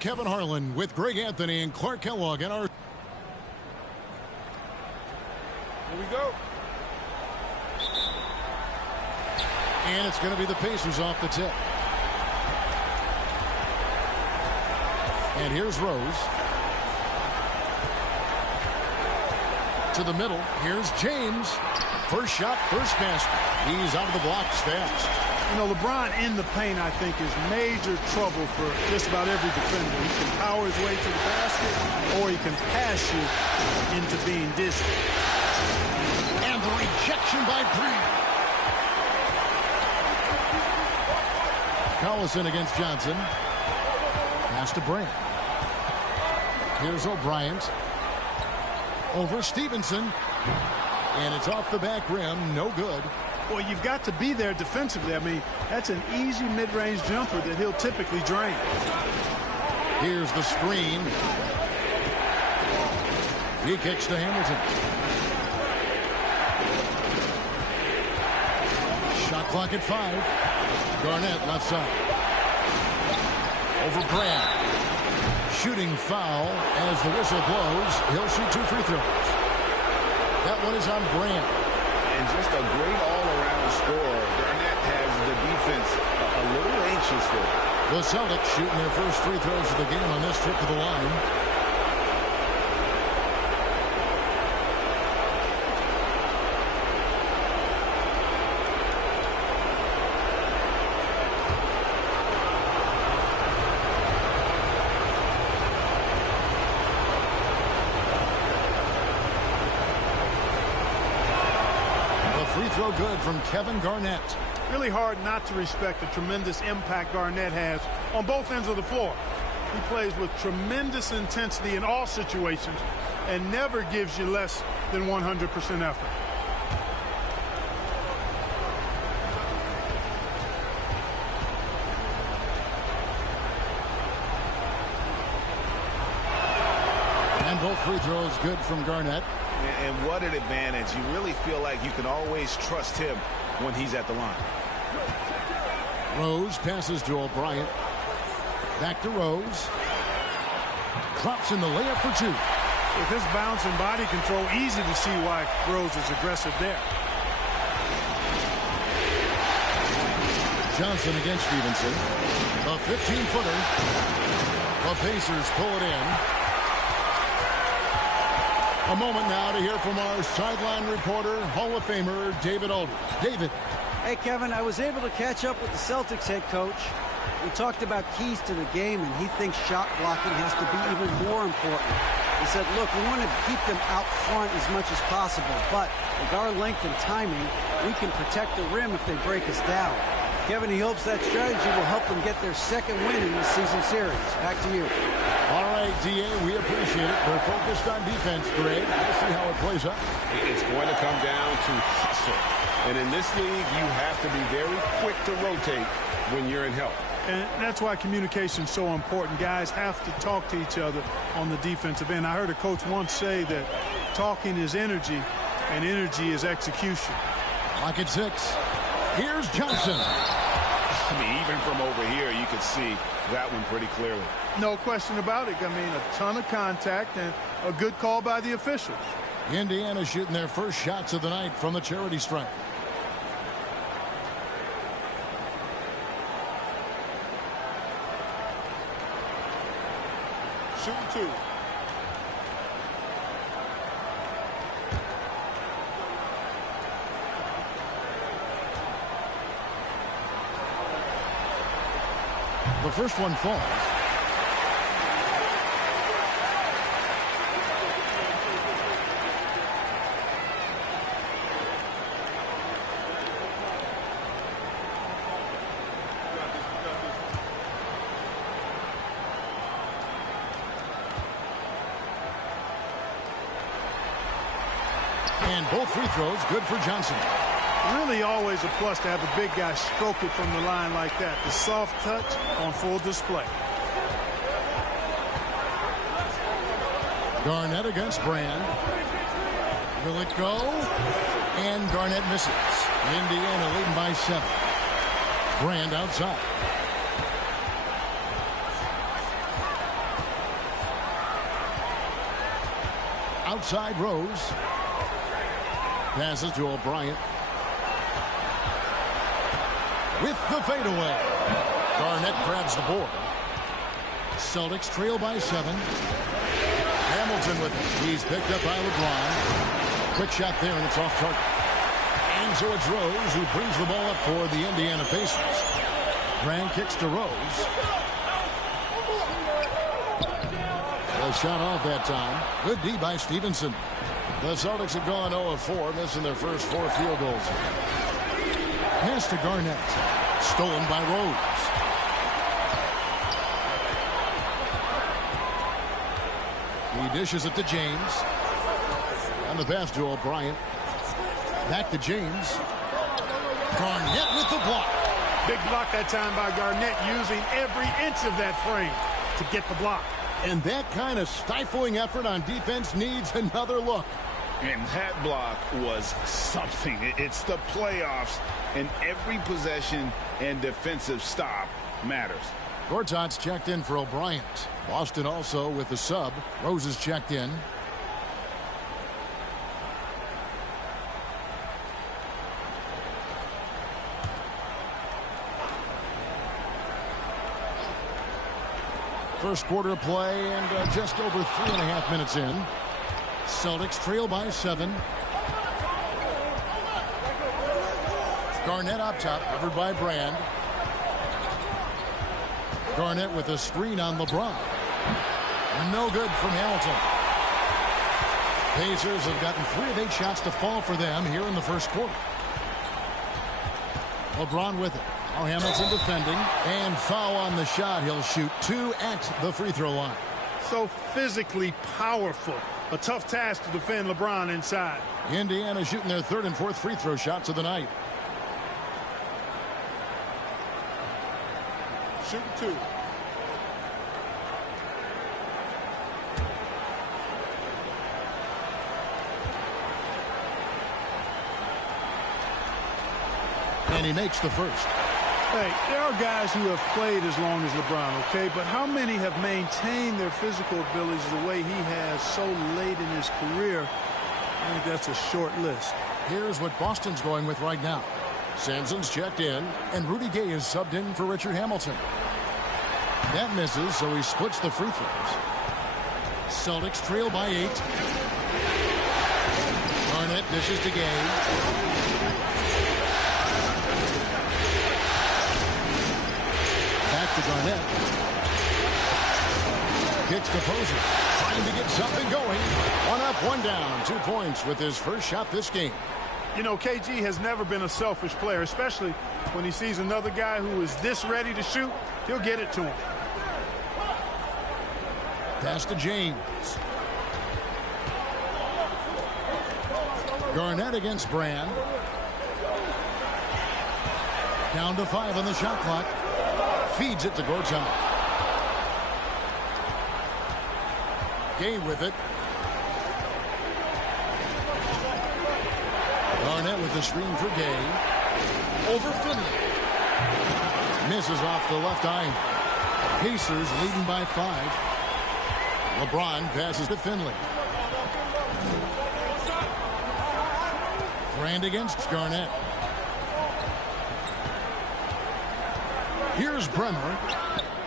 Kevin Harlan with Greg Anthony and Clark Kellogg in our... Here we go. And it's going to be the Pacers off the tip. And here's Rose. To the middle. Here's James. First shot, first basket. He's out of the blocks fast. You know, LeBron in the paint, I think, is major trouble for just about every defender. He can power his way to the basket, or he can pass you into being dizzy. And the rejection by Breed. Collison against Johnson. Pass to Brand. Here's O'Brien. Over Stevenson. And it's off the back rim. No good. Well, you've got to be there defensively. I mean, that's an easy mid-range jumper that he'll typically drain. Here's the screen. He kicks to Hamilton. Shot clock at 5. Garnett left side. Over Brand. Shooting foul as the whistle blows. He'll shoot 2 free throws. That one is on Brand. And just a great all-around scorer. Garnett has the defense a little anxious there. The Celtics shooting their first free throws of the game on this trip to the line. Free throw good from Kevin Garnett. Really hard not to respect the tremendous impact Garnett has on both ends of the floor. He plays with tremendous intensity in all situations and never gives you less than 100% effort. And both free throws good from Garnett. And what an advantage. You really feel like you can always trust him when he's at the line. Rose passes to O'Brien. Back to Rose. Drops in the layup for 2. With his bounce and body control, easy to see why Rose is aggressive there. Johnson against Stevenson. A 15-footer. The Pacers pull it in. A moment now to hear from our sideline reporter, Hall of Famer David Aldridge. David. Hey, Kevin, I was able to catch up with the Celtics head coach. We talked about keys to the game, and he thinks shot blocking has to be even more important. He said, look, we want to keep them out front as much as possible, but with our length and timing, we can protect the rim if they break us down. Kevin, he hopes that strategy will help them get their second win in this season series. Back to you. All right, D.A., we appreciate it. We're focused on defense, Greg. We'll see how it plays out. It's going to come down to hustle. And in this league, you have to be very quick to rotate when you're in help. And that's why communication is so important. Guys have to talk to each other on the defensive end. I heard a coach once say that talking is energy, and energy is execution. Lock at 6. Here's Johnson. I mean, even from over here, you could see that one pretty clearly. No question about it. I mean, a ton of contact and a good call by the officials. Indiana shooting their first shots of the night from the charity stripe. Shooting 2. The first one falls. And both free throws good for Johnson. Really always a plus to have a big guy stroke it from the line like that. The soft touch on full display. Garnett against Brand. Will it go? And Garnett misses. Indiana leading by 7. Brand outside. Outside Rose. Passes to O'Brien. With the fadeaway. Garnett grabs the board. Celtics trail by 7. Hamilton with it. He's picked up by LeBron. Quick shot there, and it's off target. And so it's Rose who brings the ball up for the Indiana Pacers. Grant kicks to Rose. A shot off that time. Good D by Stevenson. The Celtics have gone 0 of 4, missing their first 4 field goals. Pass to Garnett. Stolen by Rose. He dishes it to James. And the pass to O'Brien. Back to James. Garnett with the block. Big block that time by Garnett, using every inch of that frame to get the block. And that kind of stifling effort on defense needs another look. And that block was something. It's the playoffs, and every possession and defensive stop matters. Gortat's checked in for O'Brien. Boston also with the sub. Rose is checked in. First quarter play, and just over 3.5 minutes in. Celtics trail by 7. Garnett up top, covered by Brand. Garnett with a screen on LeBron. No good from Hamilton. Pacers have gotten 3 of 8 shots to fall for them here in the first quarter. LeBron with it. Now Hamilton defending, and foul on the shot. He'll shoot 2 at the free throw line. So physically powerful. A tough task to defend LeBron inside. Indiana shooting their 3rd and 4th free throw shots of the night. Shooting 2. And he makes the first. Hey, there are guys who have played as long as LeBron, okay? But how many have maintained their physical abilities the way he has so late in his career? I think that's a short list. Here's what Boston's going with right now. Sampson's checked in, and Rudy Gay is subbed in for Richard Hamilton. That misses, so he splits the free throws. Celtics trail by 8. Garnett dishes to Gay. Back to Garnett. Kicks to Posey. Trying to get something going. 1 up, 1 down. 2 points with his first shot this game. You know, KG has never been a selfish player, especially when he sees another guy who is this ready to shoot. He'll get it to him. Pass to James. Garnett against Brand. Down to 5 on the shot clock. Feeds it to Gortat. Gay with it. Garnett with the screen for Gay. Over Finley. Misses off the left eye. Pacers leading by 5. LeBron passes to Finley. Brand against Garnett. Here's Bremer.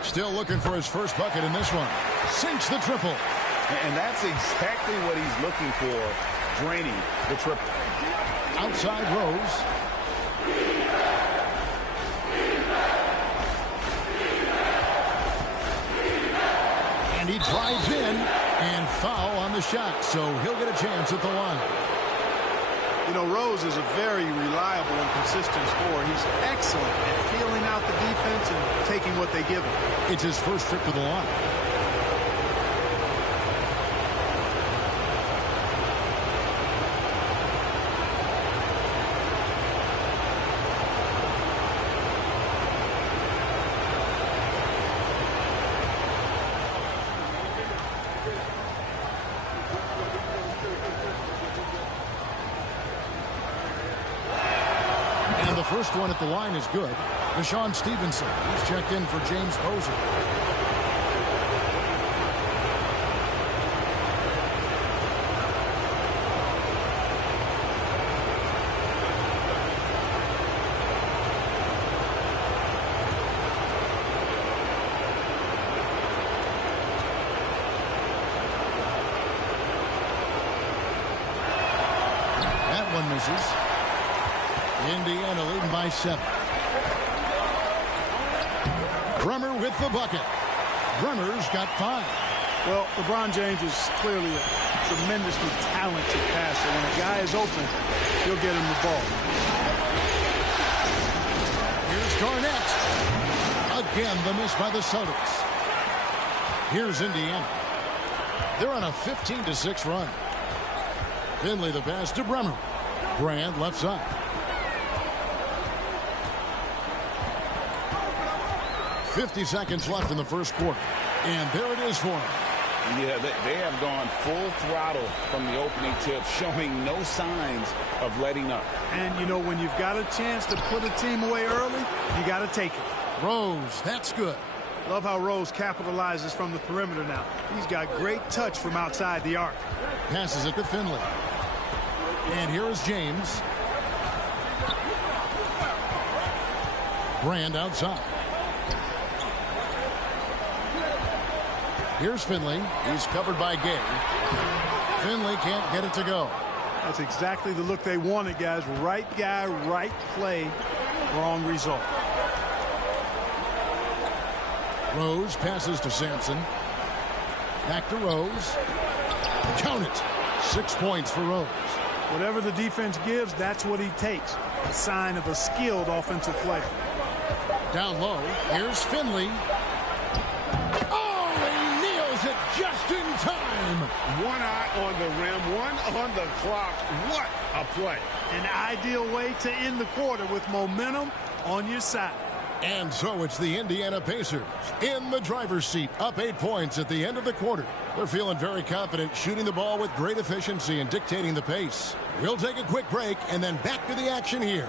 Still looking for his first bucket in this one. Sinks the triple. And that's exactly what he's looking for, draining the triple. Outside Rose. And he drives in, and foul on the shot, so he'll get a chance at the line. You know, Rose is a very reliable and consistent scorer. He's excellent at feeling out the defense and taking what they give him. It's his first trip to the line. First one at the line is good. Deshaun Stevenson. He's checked in for James Posey. That one misses. Indiana leading by 7. Brummer with the bucket. Brummer's got 5. Well, LeBron James is clearly a tremendously talented passer. When a guy is open, he'll get him the ball. Here's Garnett. Again, the miss by the Celtics. Here's Indiana. They're on a 15-6 run. Finley the pass to Brummer. Brand left side. .50 seconds left in the first quarter. And there it is for him. Yeah, they have gone full throttle from the opening tip, showing no signs of letting up. And, you know, when you've got a chance to put a team away early, you got to take it. Rose, that's good. Love how Rose capitalizes from the perimeter now. He's got great touch from outside the arc. Passes it to Finley. And here is James. Brand outside. Here's Finley. He's covered by Gay. Finley can't get it to go. That's exactly the look they wanted, guys. Right guy, right play, wrong result. Rose passes to Sampson. Back to Rose. Count it. 6 points for Rose. Whatever the defense gives, that's what he takes. A sign of a skilled offensive player. Down low. Here's Finley. Oh, he nails it just in time. One eye on the rim, one on the clock. What a play. An ideal way to end the quarter with momentum on your side. And so it's the Indiana Pacers in the driver's seat, up 8 points at the end of the quarter. They're feeling very confident, shooting the ball with great efficiency and dictating the pace. We'll take a quick break and then back to the action here.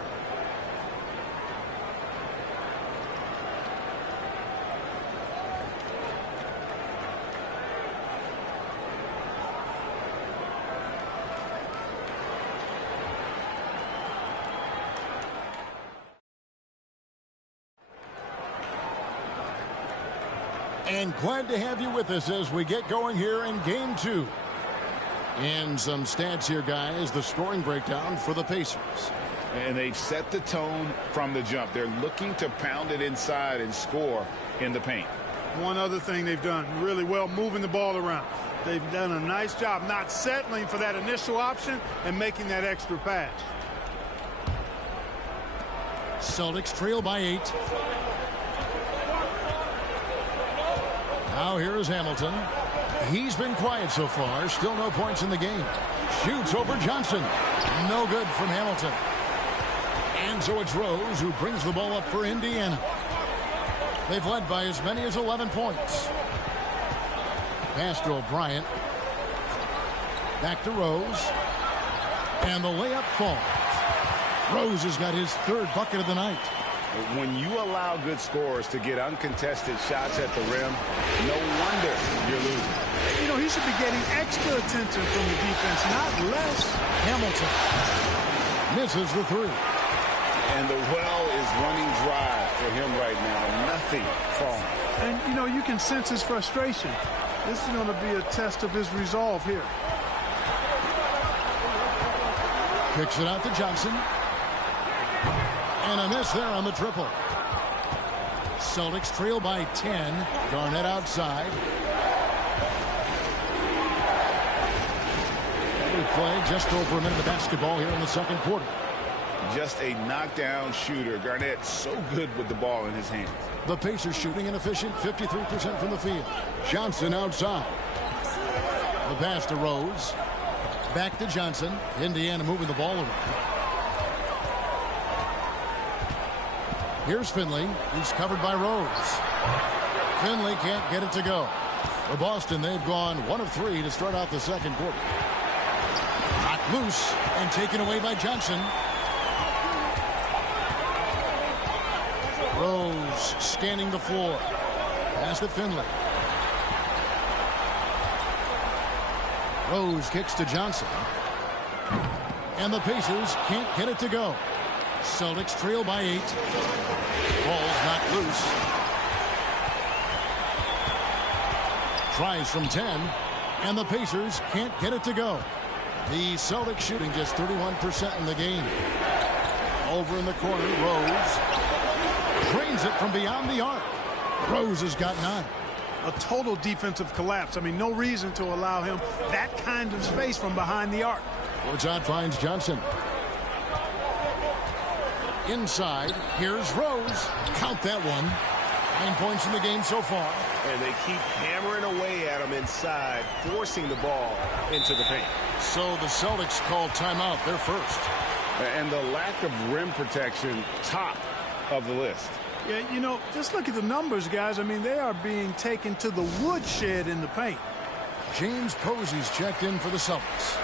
And glad to have you with us as we get going here in Game 2. And some stats here, guys. The scoring breakdown for the Pacers. And they've set the tone from the jump. They're looking to pound it inside and score in the paint. One other thing they've done really well, moving the ball around. They've done a nice job not settling for that initial option and making that extra pass. Celtics trail by 8. Now here is Hamilton. He's been quiet so far. Still no points in the game. Shoots over Johnson. No good from Hamilton. And so it's Rose who brings the ball up for Indiana. They've led by as many as 11 points. Pass to O'Brien. Back to Rose. And the layup falls. Rose has got his 3rd bucket of the night. When you allow good scorers to get uncontested shots at the rim, no wonder you're losing. You know, he should be getting extra attention from the defense, not less. Hamilton misses the 3. And the well is running dry for him right now. Nothing falling. And, you know, you can sense his frustration. This is going to be a test of his resolve here. Kicks it out to Johnson. And a miss there on the triple. Celtics trail by 10. Garnett outside. We play just over a minute of basketball here in the second quarter. Just a knockdown shooter. Garnett so good with the ball in his hands. The Pacers shooting an efficient 53% from the field. Johnson outside. The pass to Rose. Back to Johnson. Indiana moving the ball around. Here's Finley. He's covered by Rose. Finley can't get it to go. For Boston, they've gone 1 of 3 to start out the second quarter. Knocked loose and taken away by Johnson. Rose scanning the floor. Pass to Finley. Rose kicks to Johnson. And the Pacers can't get it to go. Celtics trail by 8. Ball's knocked loose. Tries from 10. And the Pacers can't get it to go. The Celtics shooting just 31% in the game. Over in the corner, Rose drains it from beyond the arc. Rose has got 9. A total defensive collapse. I mean, no reason to allow him that kind of space from behind the arc. Courtside finds Johnson. Inside, here's Rose. Count that one. 9 points in the game so far. And they keep hammering away at him inside, forcing the ball into the paint. So the Celtics call timeout. They're first. And the lack of rim protection, top of the list. Yeah, you know, just look at the numbers, guys. I mean, they are being taken to the woodshed in the paint. James Posey's checked in for the Celtics.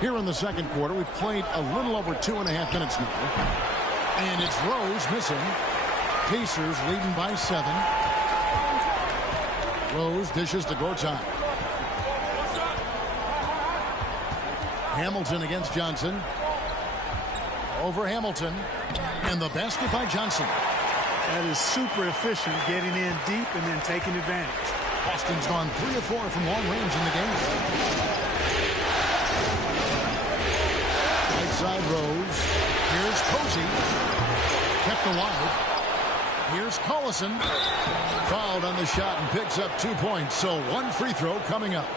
Here in the second quarter, we've played a little over 2.5 minutes now. And it's Rose missing. Pacers leading by 7. Rose dishes to Gortat. Hamilton against Johnson. Over Hamilton. And the basket by Johnson. That is super efficient, getting in deep and then taking advantage. Boston's gone 3 of 4 from long range in the game. Side Rose. Here's Posey. Kept alive. Here's Collison. Fouled on the shot and picks up 2 points. So 1 free throw coming up.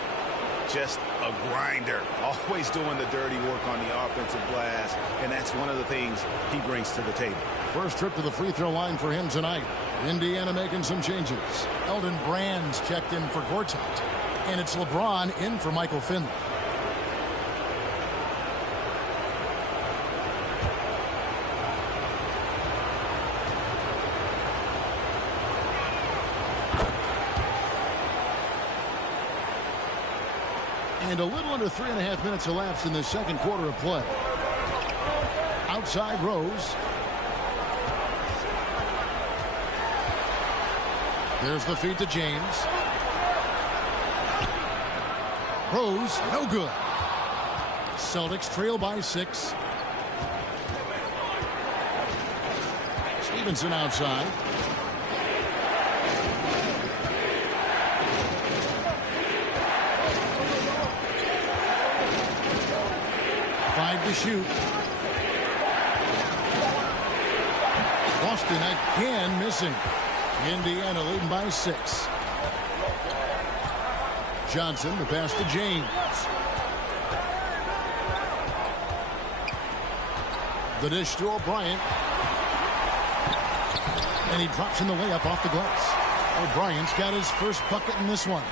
Just a grinder. Always doing the dirty work on the offensive glass. And that's one of the things he brings to the table. First trip to the free throw line for him tonight. Indiana making some changes. Elton Brand's checked in for Gortat. And it's LeBron in for Michael Finley. And a little under 3.5 minutes elapsed in the second quarter of play. Outside Rose. There's the feed to James. Rose, no good. Celtics trail by 6. Stevenson outside. To shoot. Boston again missing. Indiana leading by 6. Johnson, the pass to James. The dish to O'Brien. And he drops in the layup off the glass. O'Brien's got his first bucket in this one.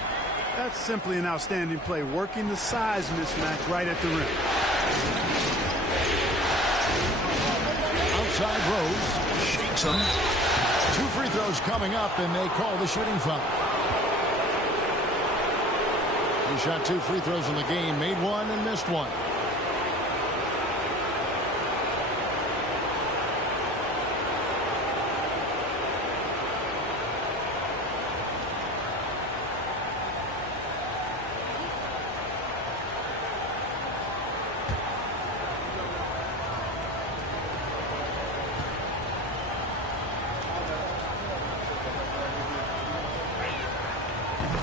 That's simply an outstanding play, working the size mismatch right at the rim. Outside Rose shakes him. 2 free throws coming up, and they call the shooting foul. He shot 2 free throws in the game, made 1 and missed 1.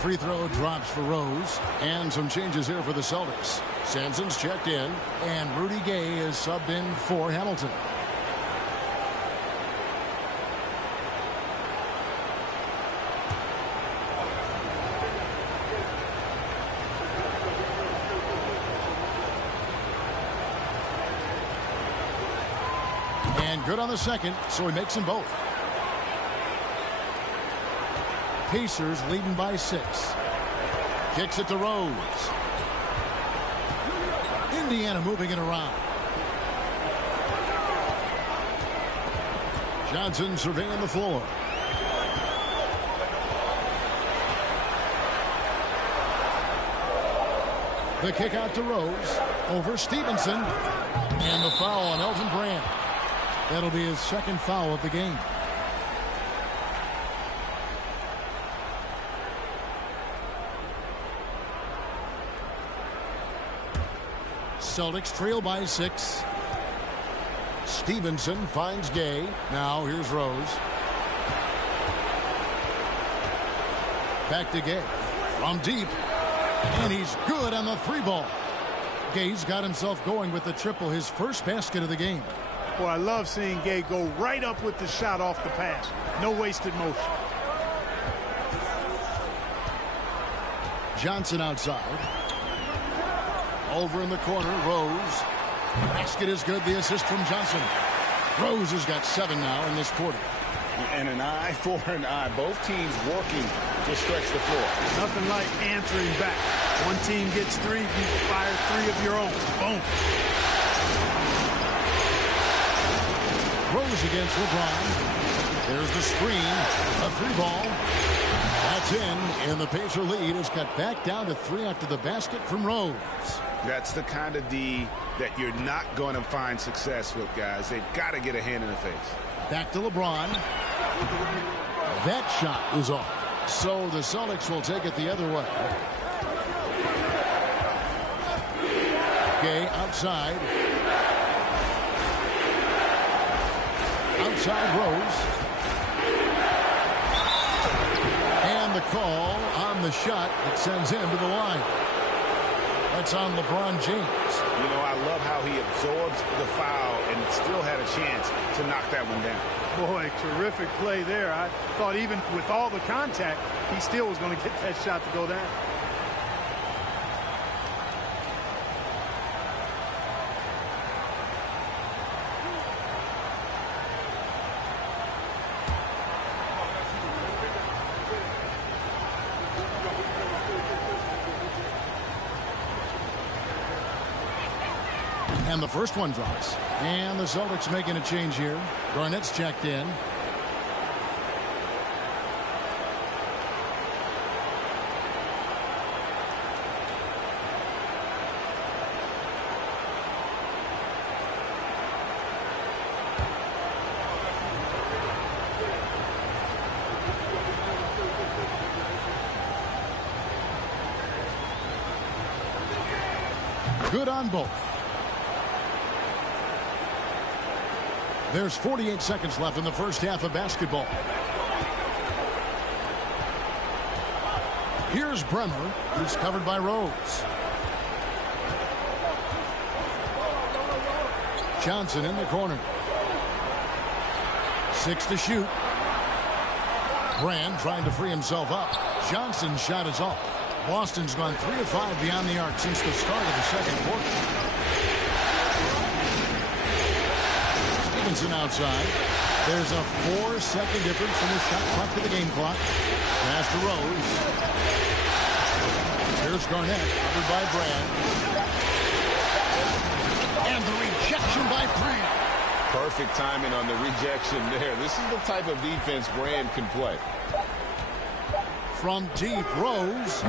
Free throw drops for Rose. And some changes here for the Celtics. Sampson's checked in. And Rudy Gay is subbed in for Hamilton. And good on the second, so he makes them both. Pacers leading by 6. Kicks it to Rose. Indiana moving it around. Johnson surveying the floor. The kick out to Rose. Over Stevenson. And the foul on Elton Brand. That'll be his second foul of the game. Celtics trail by 6. Stevenson finds Gay. Now here's Rose. Back to Gay. From deep. And he's good on the 3-ball. Gay's got himself going with the triple, his first basket of the game. Boy, I love seeing Gay go right up with the shot off the pass. No wasted motion. Johnson outside. Over in the corner, Rose. Basket is good. The assist from Johnson. Rose has got 7 now in this quarter. And an eye for an eye. Both teams working to stretch the floor. Nothing like answering back. One team gets 3, you fire 3 of your own. Boom. Rose against LeBron. There's the screen. A 3-ball. That's in. And the Pacer lead is cut back down to 3 after the basket from Rose. That's the kind of D that you're not going to find success with, guys. They've got to get a hand in the face. Back to LeBron. That shot is off. So the Celtics will take it the other way. Gay outside. Outside Rose. And the call on the shot that sends him to the line. That's on LeBron James. You know, I love how he absorbs the foul and still had a chance to knock that one down. Boy, terrific play there. I thought even with all the contact, he still was going to get that shot to go down. And the first one drops. And the Celtics making a change here. Garnett's checked in. Good on both. There's 48 seconds left in the first half of basketball. Here's Bremer, who's covered by Rose. Johnson in the corner. 6 to shoot. Brand trying to free himself up. Johnson's shot is off. Boston's gone 3 of 5 beyond the arc since the start of the second quarter. Stevenson outside. There's a 4-second difference from the shot clock to the game clock. Pass to Rose. Here's Garnett, covered by Brand. And the rejection by Brand. Perfect timing on the rejection there. This is the type of defense Brand can play. From deep, Rose.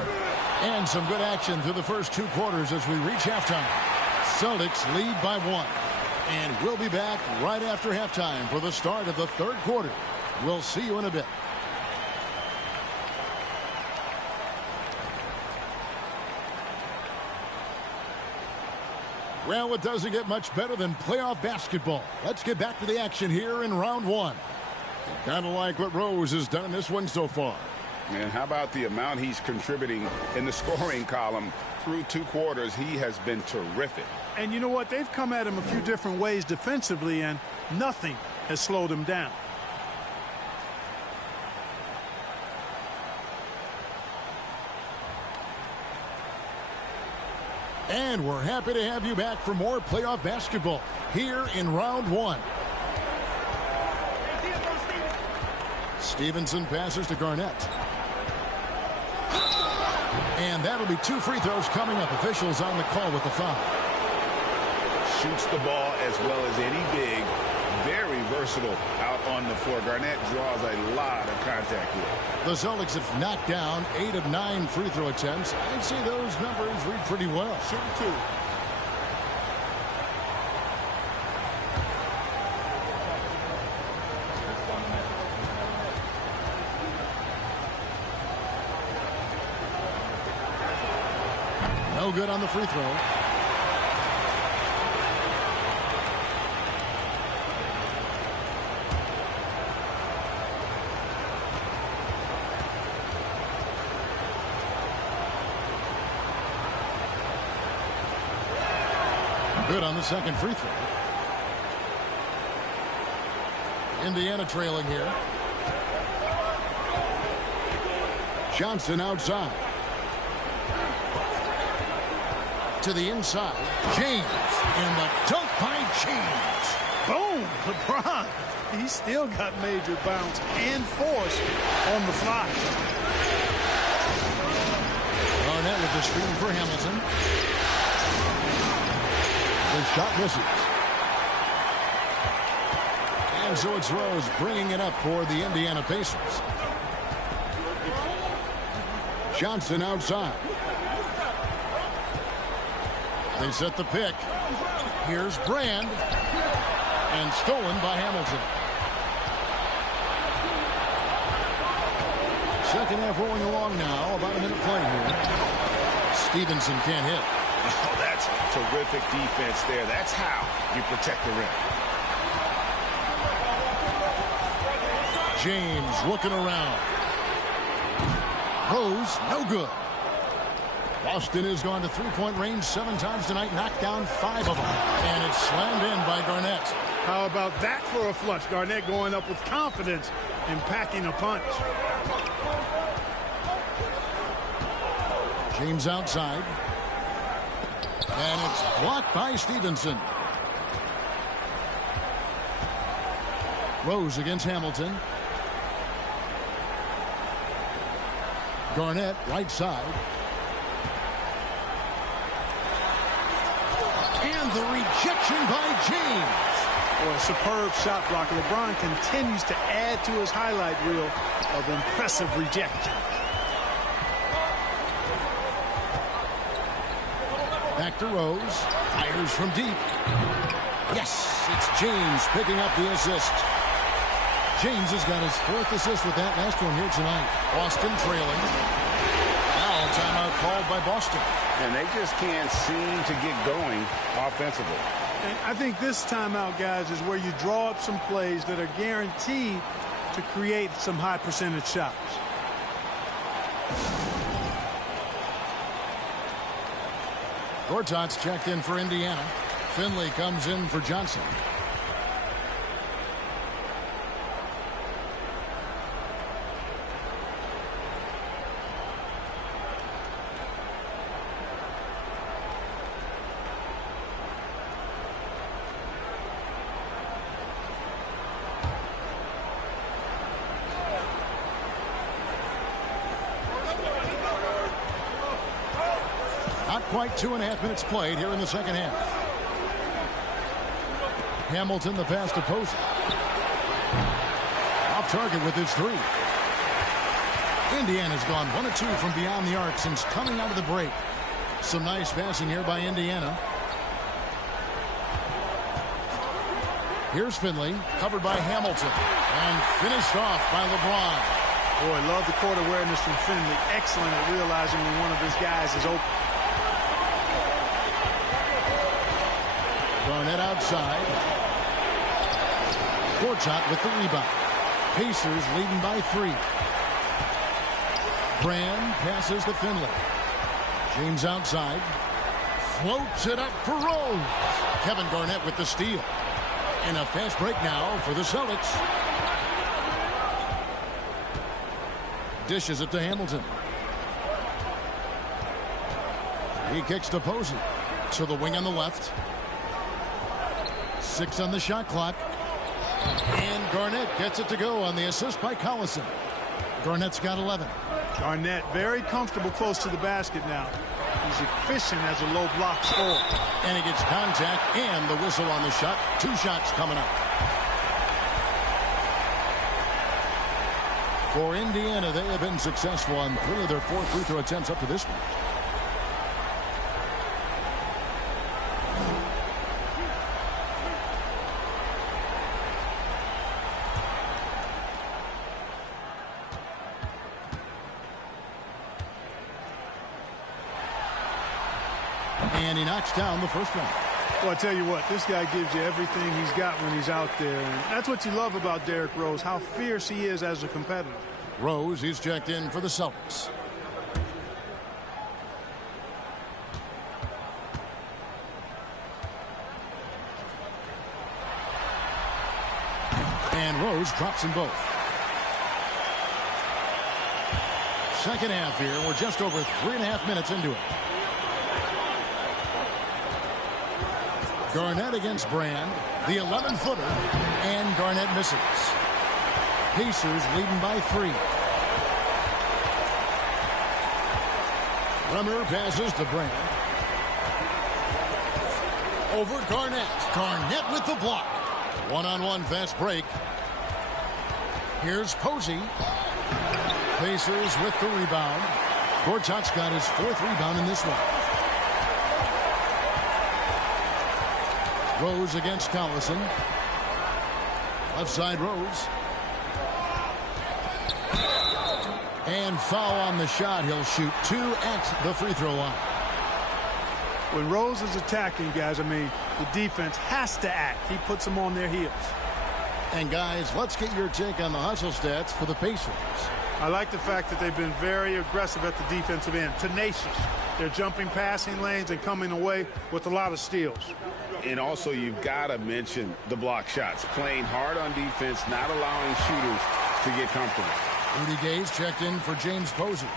And some good action through the first 2 quarters as we reach halftime. Celtics lead by 1. And we'll be back right after halftime for the start of the third quarter. We'll see you in a bit. Well, it doesn't get much better than playoff basketball. Let's get back to the action here in round 1. Kind of like what Rose has done in this one so far. And how about the amount he's contributing in the scoring column through 2 quarters? He has been terrific. And you know what? They've come at him a few different ways defensively, and nothing has slowed him down. And we're happy to have you back for more playoff basketball here in round 1. Stevenson passes to Garnett. And that'll be 2 free throws coming up. Officials on the call with the foul. Shoots the ball as well as any big. Very versatile out on the floor. Garnett draws a lot of contact here. The Celtics have knocked down 8 of 9 free throw attempts. I'd say those numbers read pretty well. Shooting 2. No good on the free throw. Good on the second free throw. Indiana trailing here. Johnson outside. To the inside. James. And the dunk by James. Boom! LeBron. He still got major bounce and force on the fly. Garnett with the screen for Hamilton. The shot misses. And so it's Rose bringing it up for the Indiana Pacers. Johnson outside. They set the pick. Here's Brand. And stolen by Hamilton. Second half rolling along now. About a minute play here. Stevenson can't hit. Oh, that's terrific defense there. That's how you protect the rim. James looking around. Rose, no good. Boston has gone to three-point range 7 times tonight, knocked down 5 of them. And it's slammed in by Garnett. How about that for a flush? Garnett going up with confidence and packing a punch. James outside. And it's blocked by Stevenson. Rose against Hamilton. Garnett right side. And the rejection by James. Boy, a superb shot block. LeBron continues to add to his highlight reel of impressive rejection. Back to Rose. Fires from deep. Yes, it's James picking up the assist. James has got his 4th assist with that last one here tonight. Boston trailing. Now a timeout called by Boston. And they just can't seem to get going offensively. And I think this timeout, guys, is where you draw up some plays that are guaranteed to create some high percentage shots. Gortat's checked in for Indiana. Finley comes in for Johnson. Not quite 2.5 minutes played here in the second half. Hamilton the pass to Posey. Off target with his 3. Indiana's gone 1 of 2 from beyond the arc since coming out of the break. Some nice passing here by Indiana. Here's Finley, covered by Hamilton, and finished off by LeBron. Boy, love the court awareness from Finley. Excellent at realizing when one of his guys is open. Garnett outside. Gortat with the rebound. Pacers leading by 3. Brand passes to Finley. James outside. Floats it up for Rose. Kevin Garnett with the steal. And a fast break now for the Celtics. Dishes it to Hamilton. He kicks to Posey. To the wing on the left. 6 on the shot clock. And Garnett gets it to go on the assist by Collison. Garnett's got 11. Garnett very comfortable close to the basket now. He's efficient as a low block scorer. And he gets contact and the whistle on the shot. 2 shots coming up. For Indiana, they have been successful on 3 of their 4 free throw attempts up to this point. And he knocks down the first one. Well, I tell you what, this guy gives you everything he's got when he's out there. And that's what you love about Derrick Rose, how fierce he is as a competitor. Rose, he's checked in for the Celtics. And Rose drops them both. Second half here. We're just over 3.5 minutes into it. Garnett against Brand. The 11-footer. And Garnett misses. Pacers leading by 3. Remmer passes to Brand. Over Garnett. Garnett with the block. One-on-one fast break. Here's Posey. Pacers with the rebound. Gortat's got his 4th rebound in this one. Rose against Collison. Left side Rose. And foul on the shot. He'll shoot 2 at the free throw line. When Rose is attacking, guys, I mean, the defense has to act. He puts them on their heels. And, guys, let's get your take on the hustle stats for the Pacers. I like the fact that they've been very aggressive at the defensive end. Tenacious. They're jumping passing lanes and coming away with a lot of steals. And also, you've got to mention the block shots. Playing hard on defense, not allowing shooters to get comfortable. Rudy Gay's checked in for James Posey.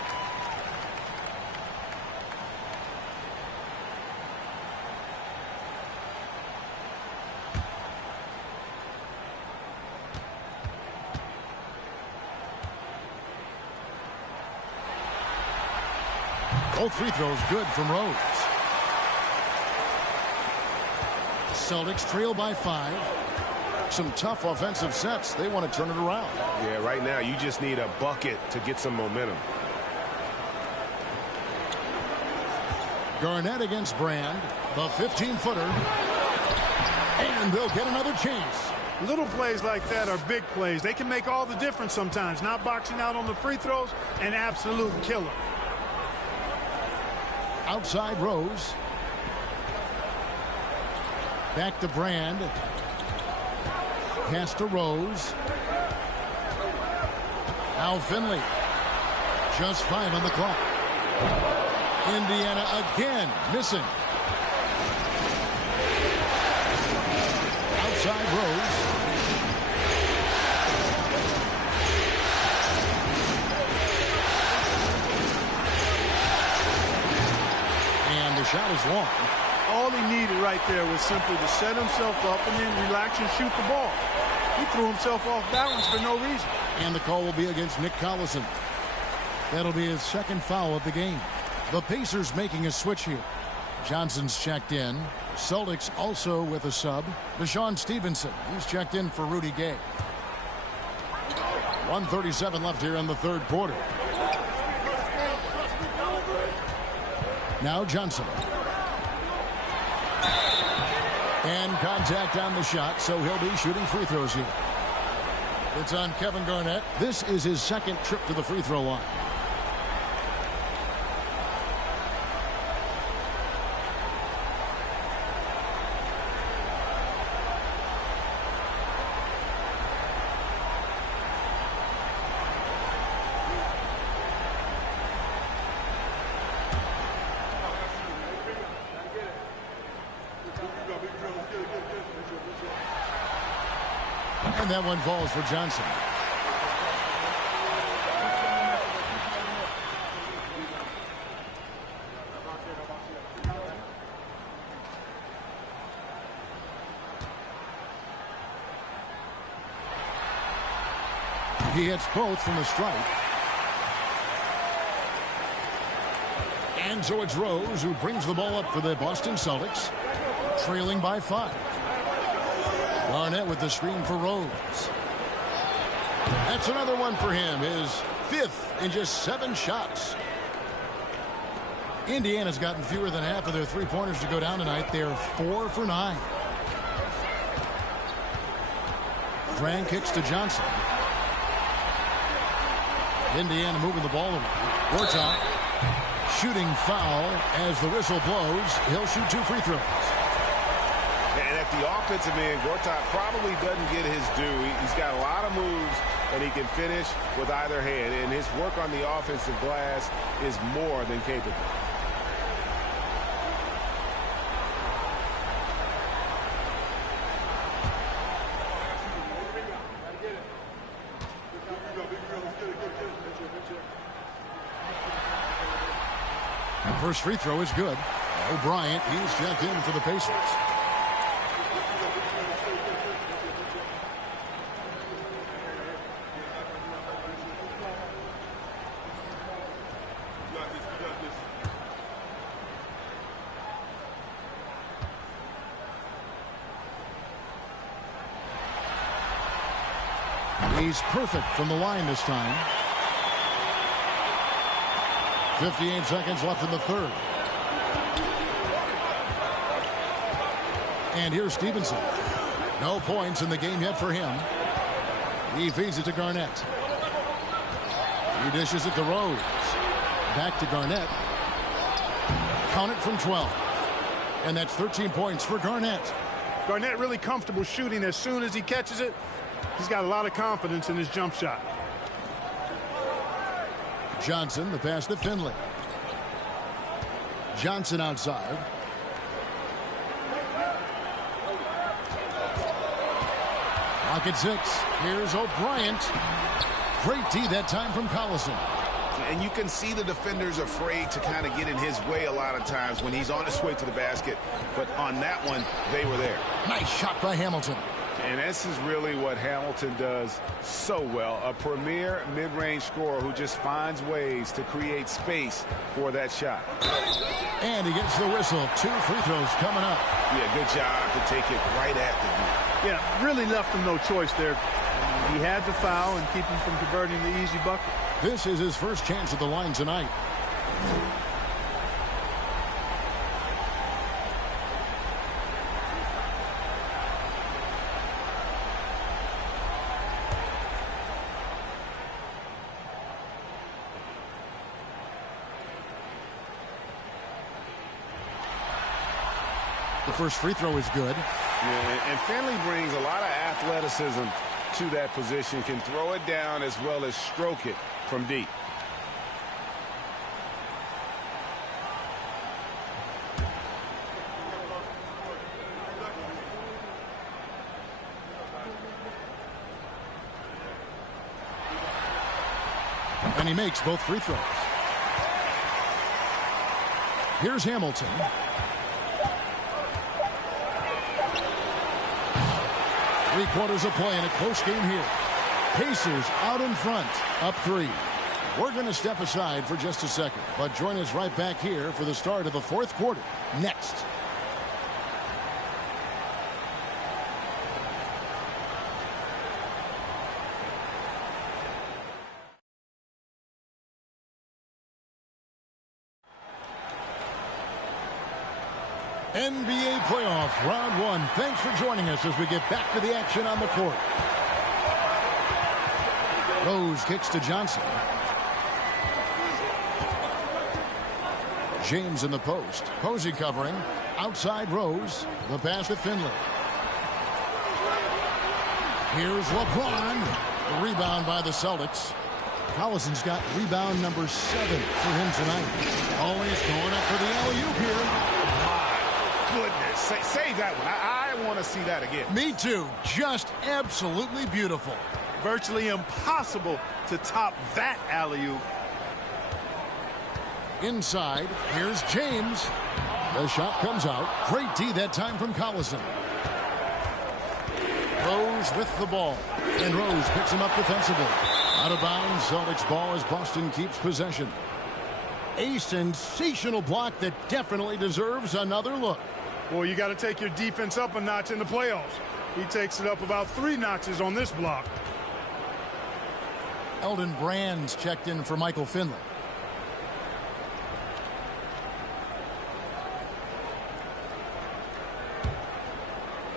Both free throws good from Rose. Celtics trail by 5. Some tough offensive sets. They want to turn it around. Yeah, right now you just need a bucket to get some momentum. Garnett against Brand. The 15-footer. And they'll get another chance. Little plays like that are big plays. They can make all the difference sometimes. Not boxing out on the free throws, an absolute killer. Outside Rose. Back to Brand. Pass to Rose. Now Finley. Just 5 on the clock. Indiana again missing. Outside Rose. And the shot is long. All he needed right there was simply to set himself up and then relax and shoot the ball. He threw himself off balance for no reason. And the call will be against Nick Collison. That'll be his second foul of the game. The Pacers making a switch here. Johnson's checked in. Celtics also with a sub. Deshaun Stevenson. He's checked in for Rudy Gay. 1:37 left here in the third quarter. Now Johnson. And contact on the shot, so he'll be shooting free throws here. It's on Kevin Garnett. This is his second trip to the free throw line. And that one falls for Johnson. He hits both from the stripe. And so it's Rose who brings the ball up for the Boston Celtics, trailing by 5. Garnett with the screen for Rose. That's another one for him. His 5th in just 7 shots. Indiana's gotten fewer than half of their three-pointers to go down tonight. They're 4 for 9. Frank kicks to Johnson. Indiana moving the ball away. Gortat shooting foul as the whistle blows. He'll shoot 2 free throws. And at the offensive end, Gortat probably doesn't get his due. He's got a lot of moves, and he can finish with either hand. And his work on the offensive glass is more than capable. The first free throw is good. O'Brien, he's checked in for the Pacers. He's perfect from the line this time. 58 seconds left in the third. And here's Stevenson. No points in the game yet for him. He feeds it to Garnett. He dishes it to Rose. Back to Garnett. Count it from 12. And that's 13 points for Garnett. Garnett really comfortable shooting as soon as he catches it. He's got a lot of confidence in his jump shot. Johnson, the pass to Finley. Johnson outside. Clock at 6. Here's O'Brien. Great D that time from Collison. And you can see the defender's afraid to kind of get in his way a lot of times when he's on his way to the basket. But on that one, they were there. Nice shot by Hamilton. And this is really what Hamilton does so well. A premier mid-range scorer who just finds ways to create space for that shot. And he gets the whistle. 2 free throws coming up. Yeah, good job to take it right at the dude. Yeah, really left him no choice there. He had to foul and keep him from converting the easy bucket. This is his first chance at the line tonight. The first free throw is good. Yeah, and Finley brings a lot of athleticism to that position, can throw it down as well as stroke it from deep. And he makes both free throws. Here's Hamilton. Three-quarters of play in a close game here. Pacers out in front, up 3. We're going to step aside for just a second, but join us right back here for the start of the fourth quarter next. NBA playoff round 1. Thanks for joining us as we get back to the action on the court. Rose kicks to Johnson. James in the post. Posey covering. Outside Rose. The pass to Finley. Here's LeBron. The rebound by the Celtics. Collison's got rebound number 7 for him tonight. Always going up for the alley-oop here. Goodness, save that one. I want to see that again. Me too. Just absolutely beautiful. Virtually impossible to top that alley-oop. Inside, here's James. The shot comes out. Great D that time from Collison. Rose with the ball. And Rose picks him up defensively. Out of bounds, Celtics ball as Boston keeps possession. A sensational block that definitely deserves another look. Well, you got to take your defense up a notch in the playoffs. He takes it up about 3 notches on this block. Eldon Brand's checked in for Michael Finley.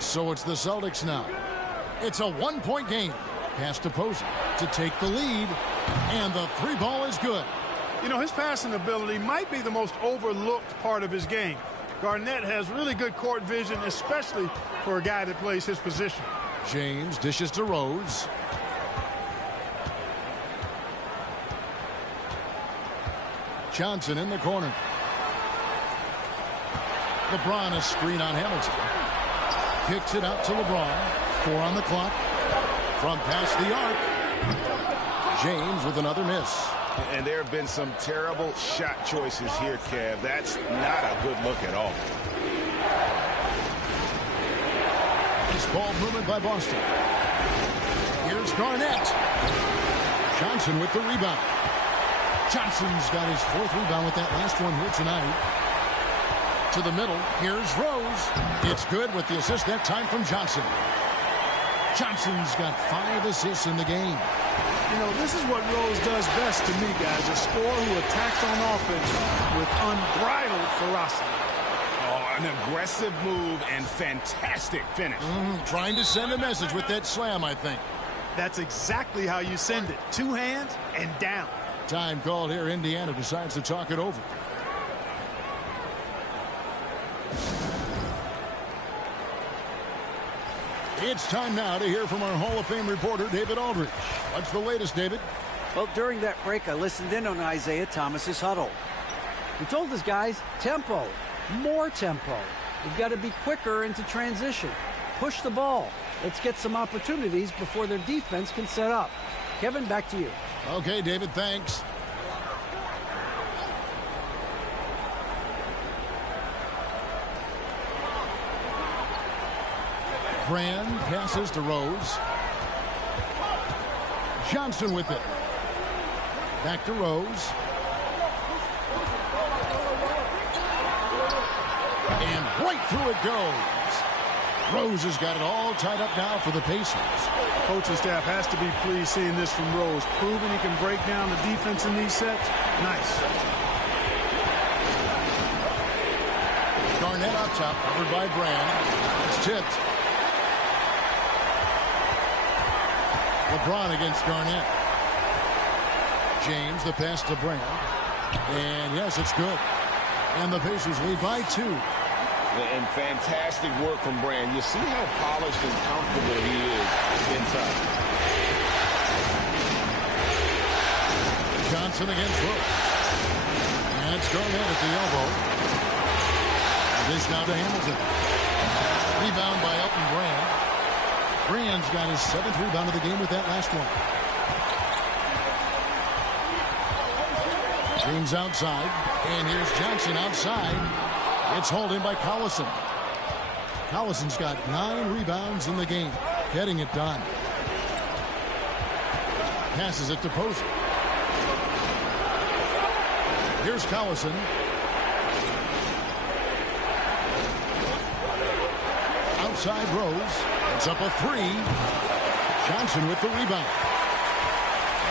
So it's the Celtics now. It's a 1-point game. Pass to Posey to take the lead. And the 3 ball is good. You know, his passing ability might be the most overlooked part of his game. Garnett has really good court vision, especially for a guy that plays his position. James dishes to Rose. Johnson in the corner. LeBron a screen on Hamilton. Kicks it out to LeBron. 4 on the clock. From past the arc. James with another miss. And there have been some terrible shot choices here, Kev. That's not a good look at all. This ball movement by Boston. Here's Garnett. Johnson with the rebound. Johnson's got his 4th rebound with that last one here tonight. To the middle. Here's Rose. It's good with the assist that time from Johnson. Johnson's got 5 assists in the game. You know, this is what Rose does best to me, guys. A scorer who attacks on offense with unbridled ferocity. Oh, an aggressive move and fantastic finish. Trying to send a message with that slam, I think. That's exactly how you send it. 2 hands and down. Time called here. Indiana decides to talk it over. It's time now to hear from our Hall of Fame reporter, David Aldridge. What's the latest, David? Well, during that break, I listened in on Isaiah Thomas's huddle. He told his guys, tempo, more tempo. You've got to be quicker into transition. Push the ball. Let's get some opportunities before their defense can set up. Kevin, back to you. Okay, David, thanks. Brand passes to Rose. Johnson with it. Back to Rose. And right through it goes. Rose has got it all tied up now for the Pacers. Coaching staff has to be pleased seeing this from Rose. Proving he can break down the defense in these sets. Nice. Garnett up top, covered by Brand. It's tipped. LeBron against Garnett. James, the pass to Brand. And yes, it's good. And the Pacers lead by 2. And fantastic work from Brand. You see how polished and comfortable he is inside. Johnson against Rose. And it's Garnett at the elbow. This now to Hamilton. Rebound by Elton Brand. Brand's got his 7th rebound of the game with that last one. James outside. And here's Johnson outside. It's hauled in by Collison. Collison's got 9 rebounds in the game. Getting it done. Passes it to Posey. Here's Collison. Outside Rose. It's up a 3. Johnson with the rebound.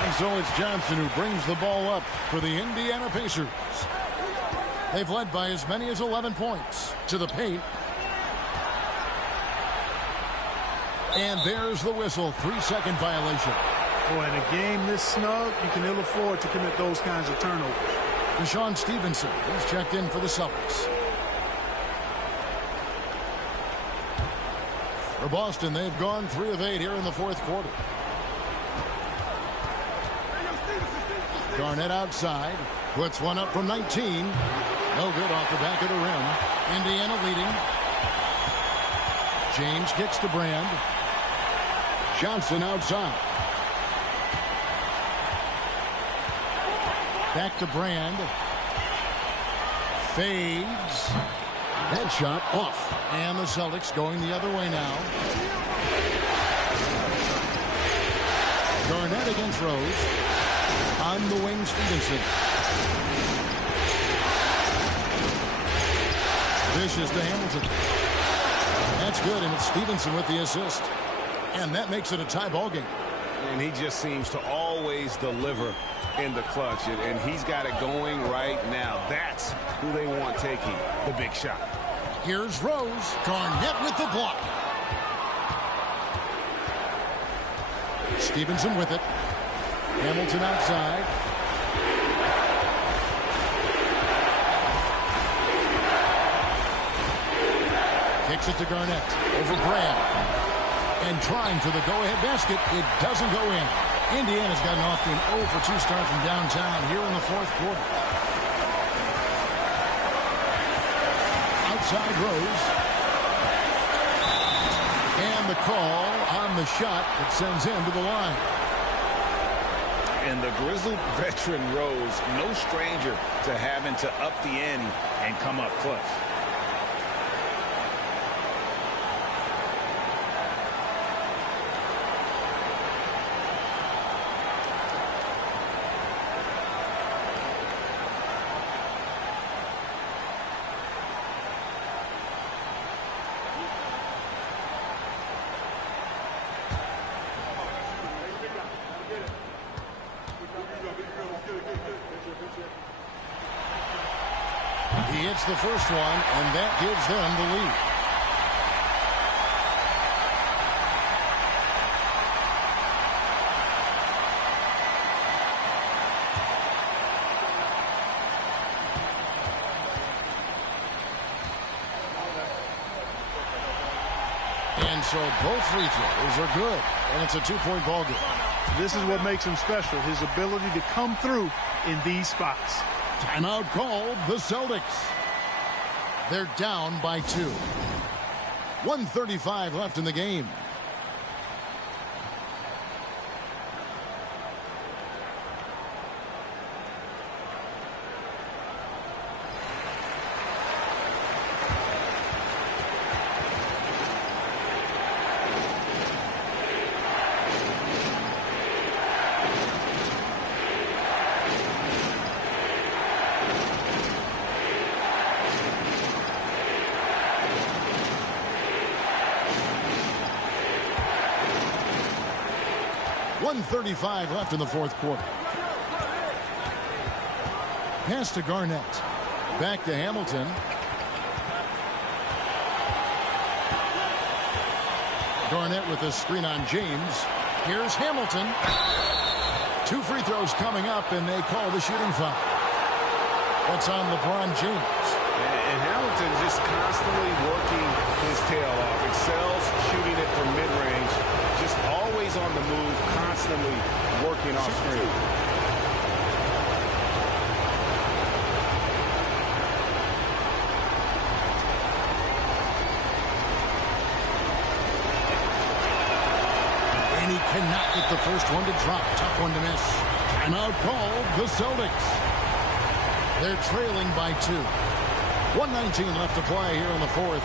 And so it's Johnson who brings the ball up for the Indiana Pacers. They've led by as many as 11 points. To the paint. And there's the whistle. 3-second violation. Boy, in a game this snug, you can ill afford to commit those kinds of turnovers. Deshaun Stevenson is checked in for the Celtics. For Boston, they've gone 3 of 8 here in the 4th quarter. Garnett outside. Puts one up from 19. No good off the back of the rim. Indiana leading. James kicks to Brand. Johnson outside. Back to Brand. Fades. That shot off. And the Celtics going the other way now. Garnett against Rose. On the wing, Stevenson. Vicious to Hamilton. That's good, and it's Stevenson with the assist. And that makes it a tie ball game. And he just seems to always deliver in the clutch. And he's got it going right now. That's who they want taking the big shot. Here's Rose. Garnett with the block. Stevenson with it. Hamilton outside. Kicks it to Garnett. Over Brand. And trying for the go-ahead basket. It doesn't go in. Indiana's gotten off to an 0 for 2 start from downtown here in the 4th quarter. Outside Rose. And the call on the shot that sends him to the line. And the grizzled veteran Rose, no stranger to having to up the ante and come up clutch. He hits the first one, and that gives them the lead. And so both free throws are good, and it's a two-point ball game. This is what makes him special, his ability to come through in these spots. Timeout called the Celtics. They're down by 2. 1:35 left in the game. .135 left in the fourth quarter. Pass to Garnett. Back to Hamilton. Garnett with a screen on James. Here's Hamilton. 2 free throws coming up, and they call the shooting foul. That's on LeBron James. And Hamilton just constantly working his tail off. Excels shooting it from mid-range. Just always on the move, constantly working off screen. And he cannot get the first one to drop. Tough one to miss. Timeout called the Celtics. They're trailing by 2. 1:19 left to play here in the fourth.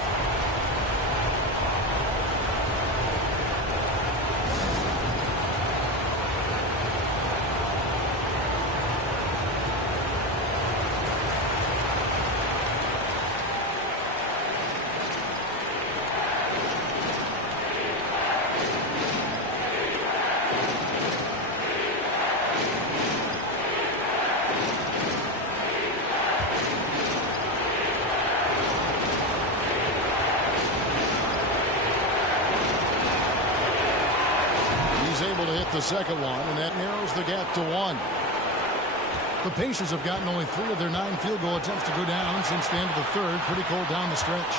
Able to hit the second one, and that narrows the gap to 1. The Pacers have gotten only 3 of their 9 field goal attempts to go down since the end of the third. Pretty cold down the stretch.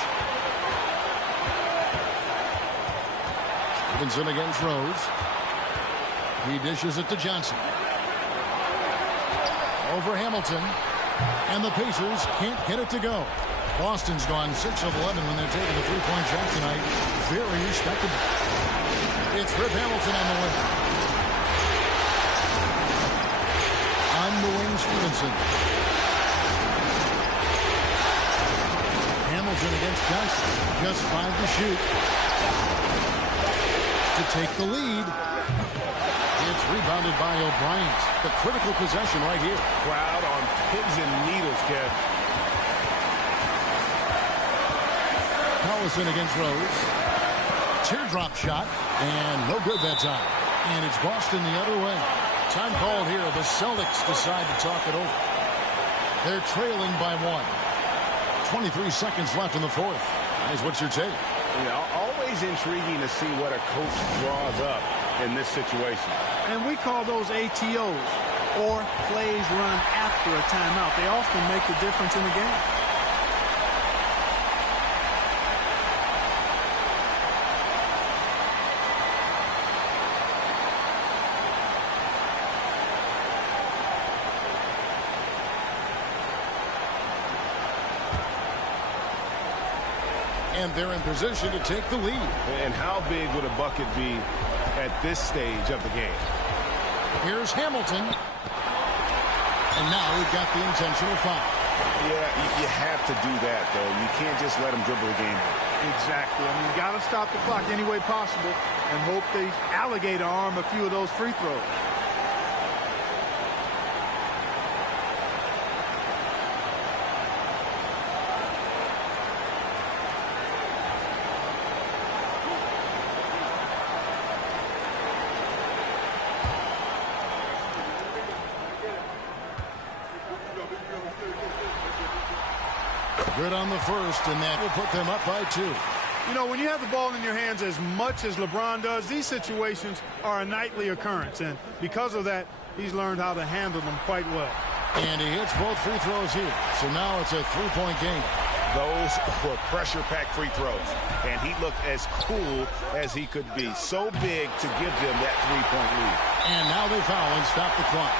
Stevenson against Rose. He dishes it to Johnson. Over Hamilton. And the Pacers can't get it to go. Boston's gone 6 of 11 when they're taking a 3-point shot tonight. Very respectable. It's Rip Hamilton on the wing. On the wing, Stevenson. Hamilton against Johnson. Just 5 to shoot. To take the lead. It's rebounded by O'Brien. The critical possession right here. Crowd on pins and needles, Kev. Collison against Rose. Teardrop shot, and no good that time. And it's Boston the other way. Time called here. The Celtics decide to talk it over. They're trailing by 1. 23 seconds left in the fourth. Guys, what's your take? Yeah, always intriguing to see what a coach draws up in this situation. And we call those ATOs, or plays run after a timeout. They often make the difference in the game. And they're in position to take the lead. And how big would a bucket be at this stage of the game? Here's Hamilton. And now we've got the intentional foul. Yeah, you have to do that, though. You can't just let him dribble the game out. Exactly. I mean, you got to stop the clock any way possible and hope they alligator arm a few of those free throws. Good on the first, and that will put them up by 2. You know, when you have the ball in your hands as much as LeBron does, these situations are a nightly occurrence. And because of that, he's learned how to handle them quite well. And he hits both free throws here. So now it's a 3-point game. Those were pressure-packed free throws. And he looked as cool as he could be. So big to give them that 3-point lead. And now they foul and stop the clock.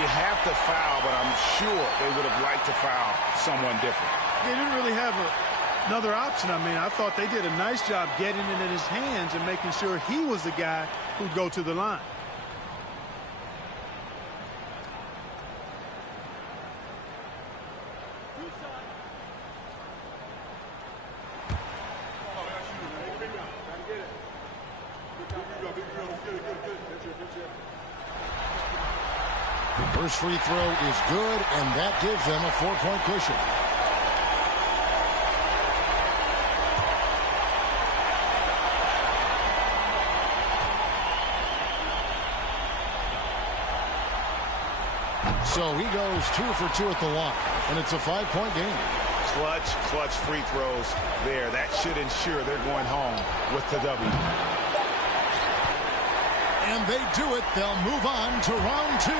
You have to foul, but I'm sure they would have liked to foul someone different. They didn't really have another option. I mean, I thought they did a nice job getting it in his hands and making sure he was the guy who'd go to the line. First free throw is good, and that gives them a 4-point cushion. So he goes 2 for 2 at the line, and it's a 5-point game. Clutch free throws there. That should ensure they're going home with the W. And they do it. They'll move on to round 2.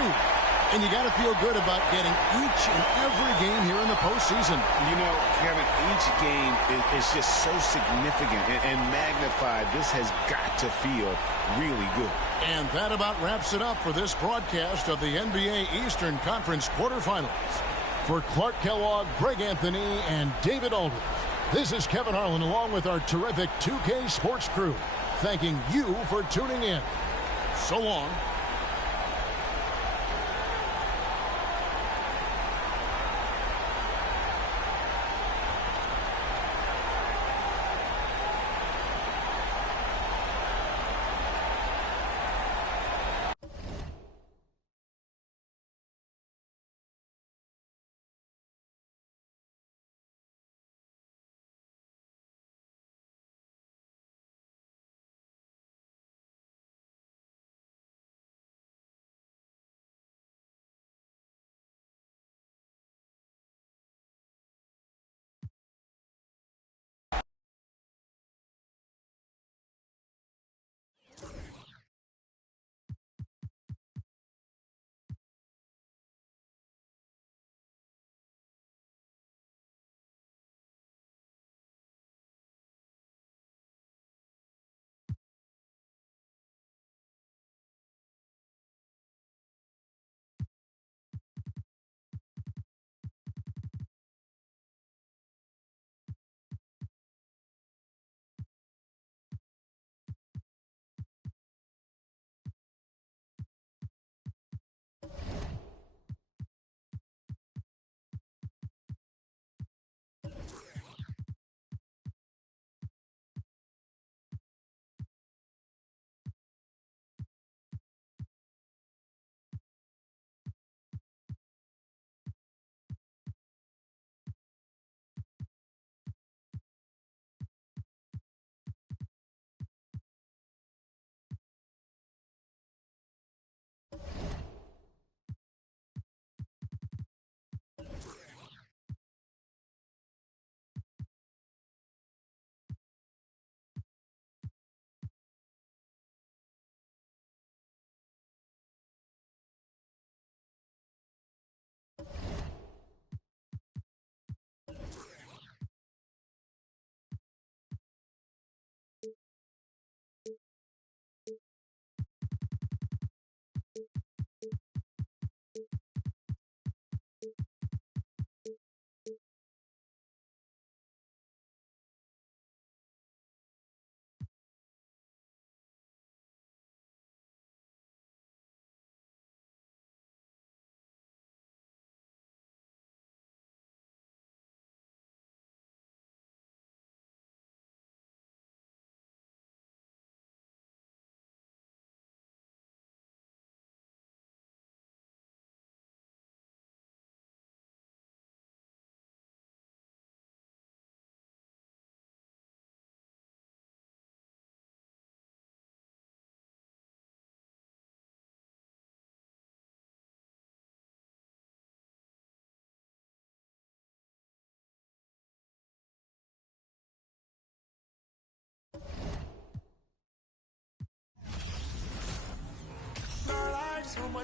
And you got to feel good about getting each and every game here in the postseason. You know, Kevin, each game is just so significant and magnified. This has got to feel really good. And that about wraps it up for this broadcast of the NBA Eastern Conference quarterfinals. For Clark Kellogg, Greg Anthony, and David Aldridge, this is Kevin Harlan along with our terrific 2K Sports crew, thanking you for tuning in. So long.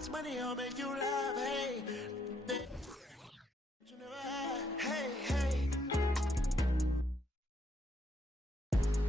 much money will make you laugh, hey.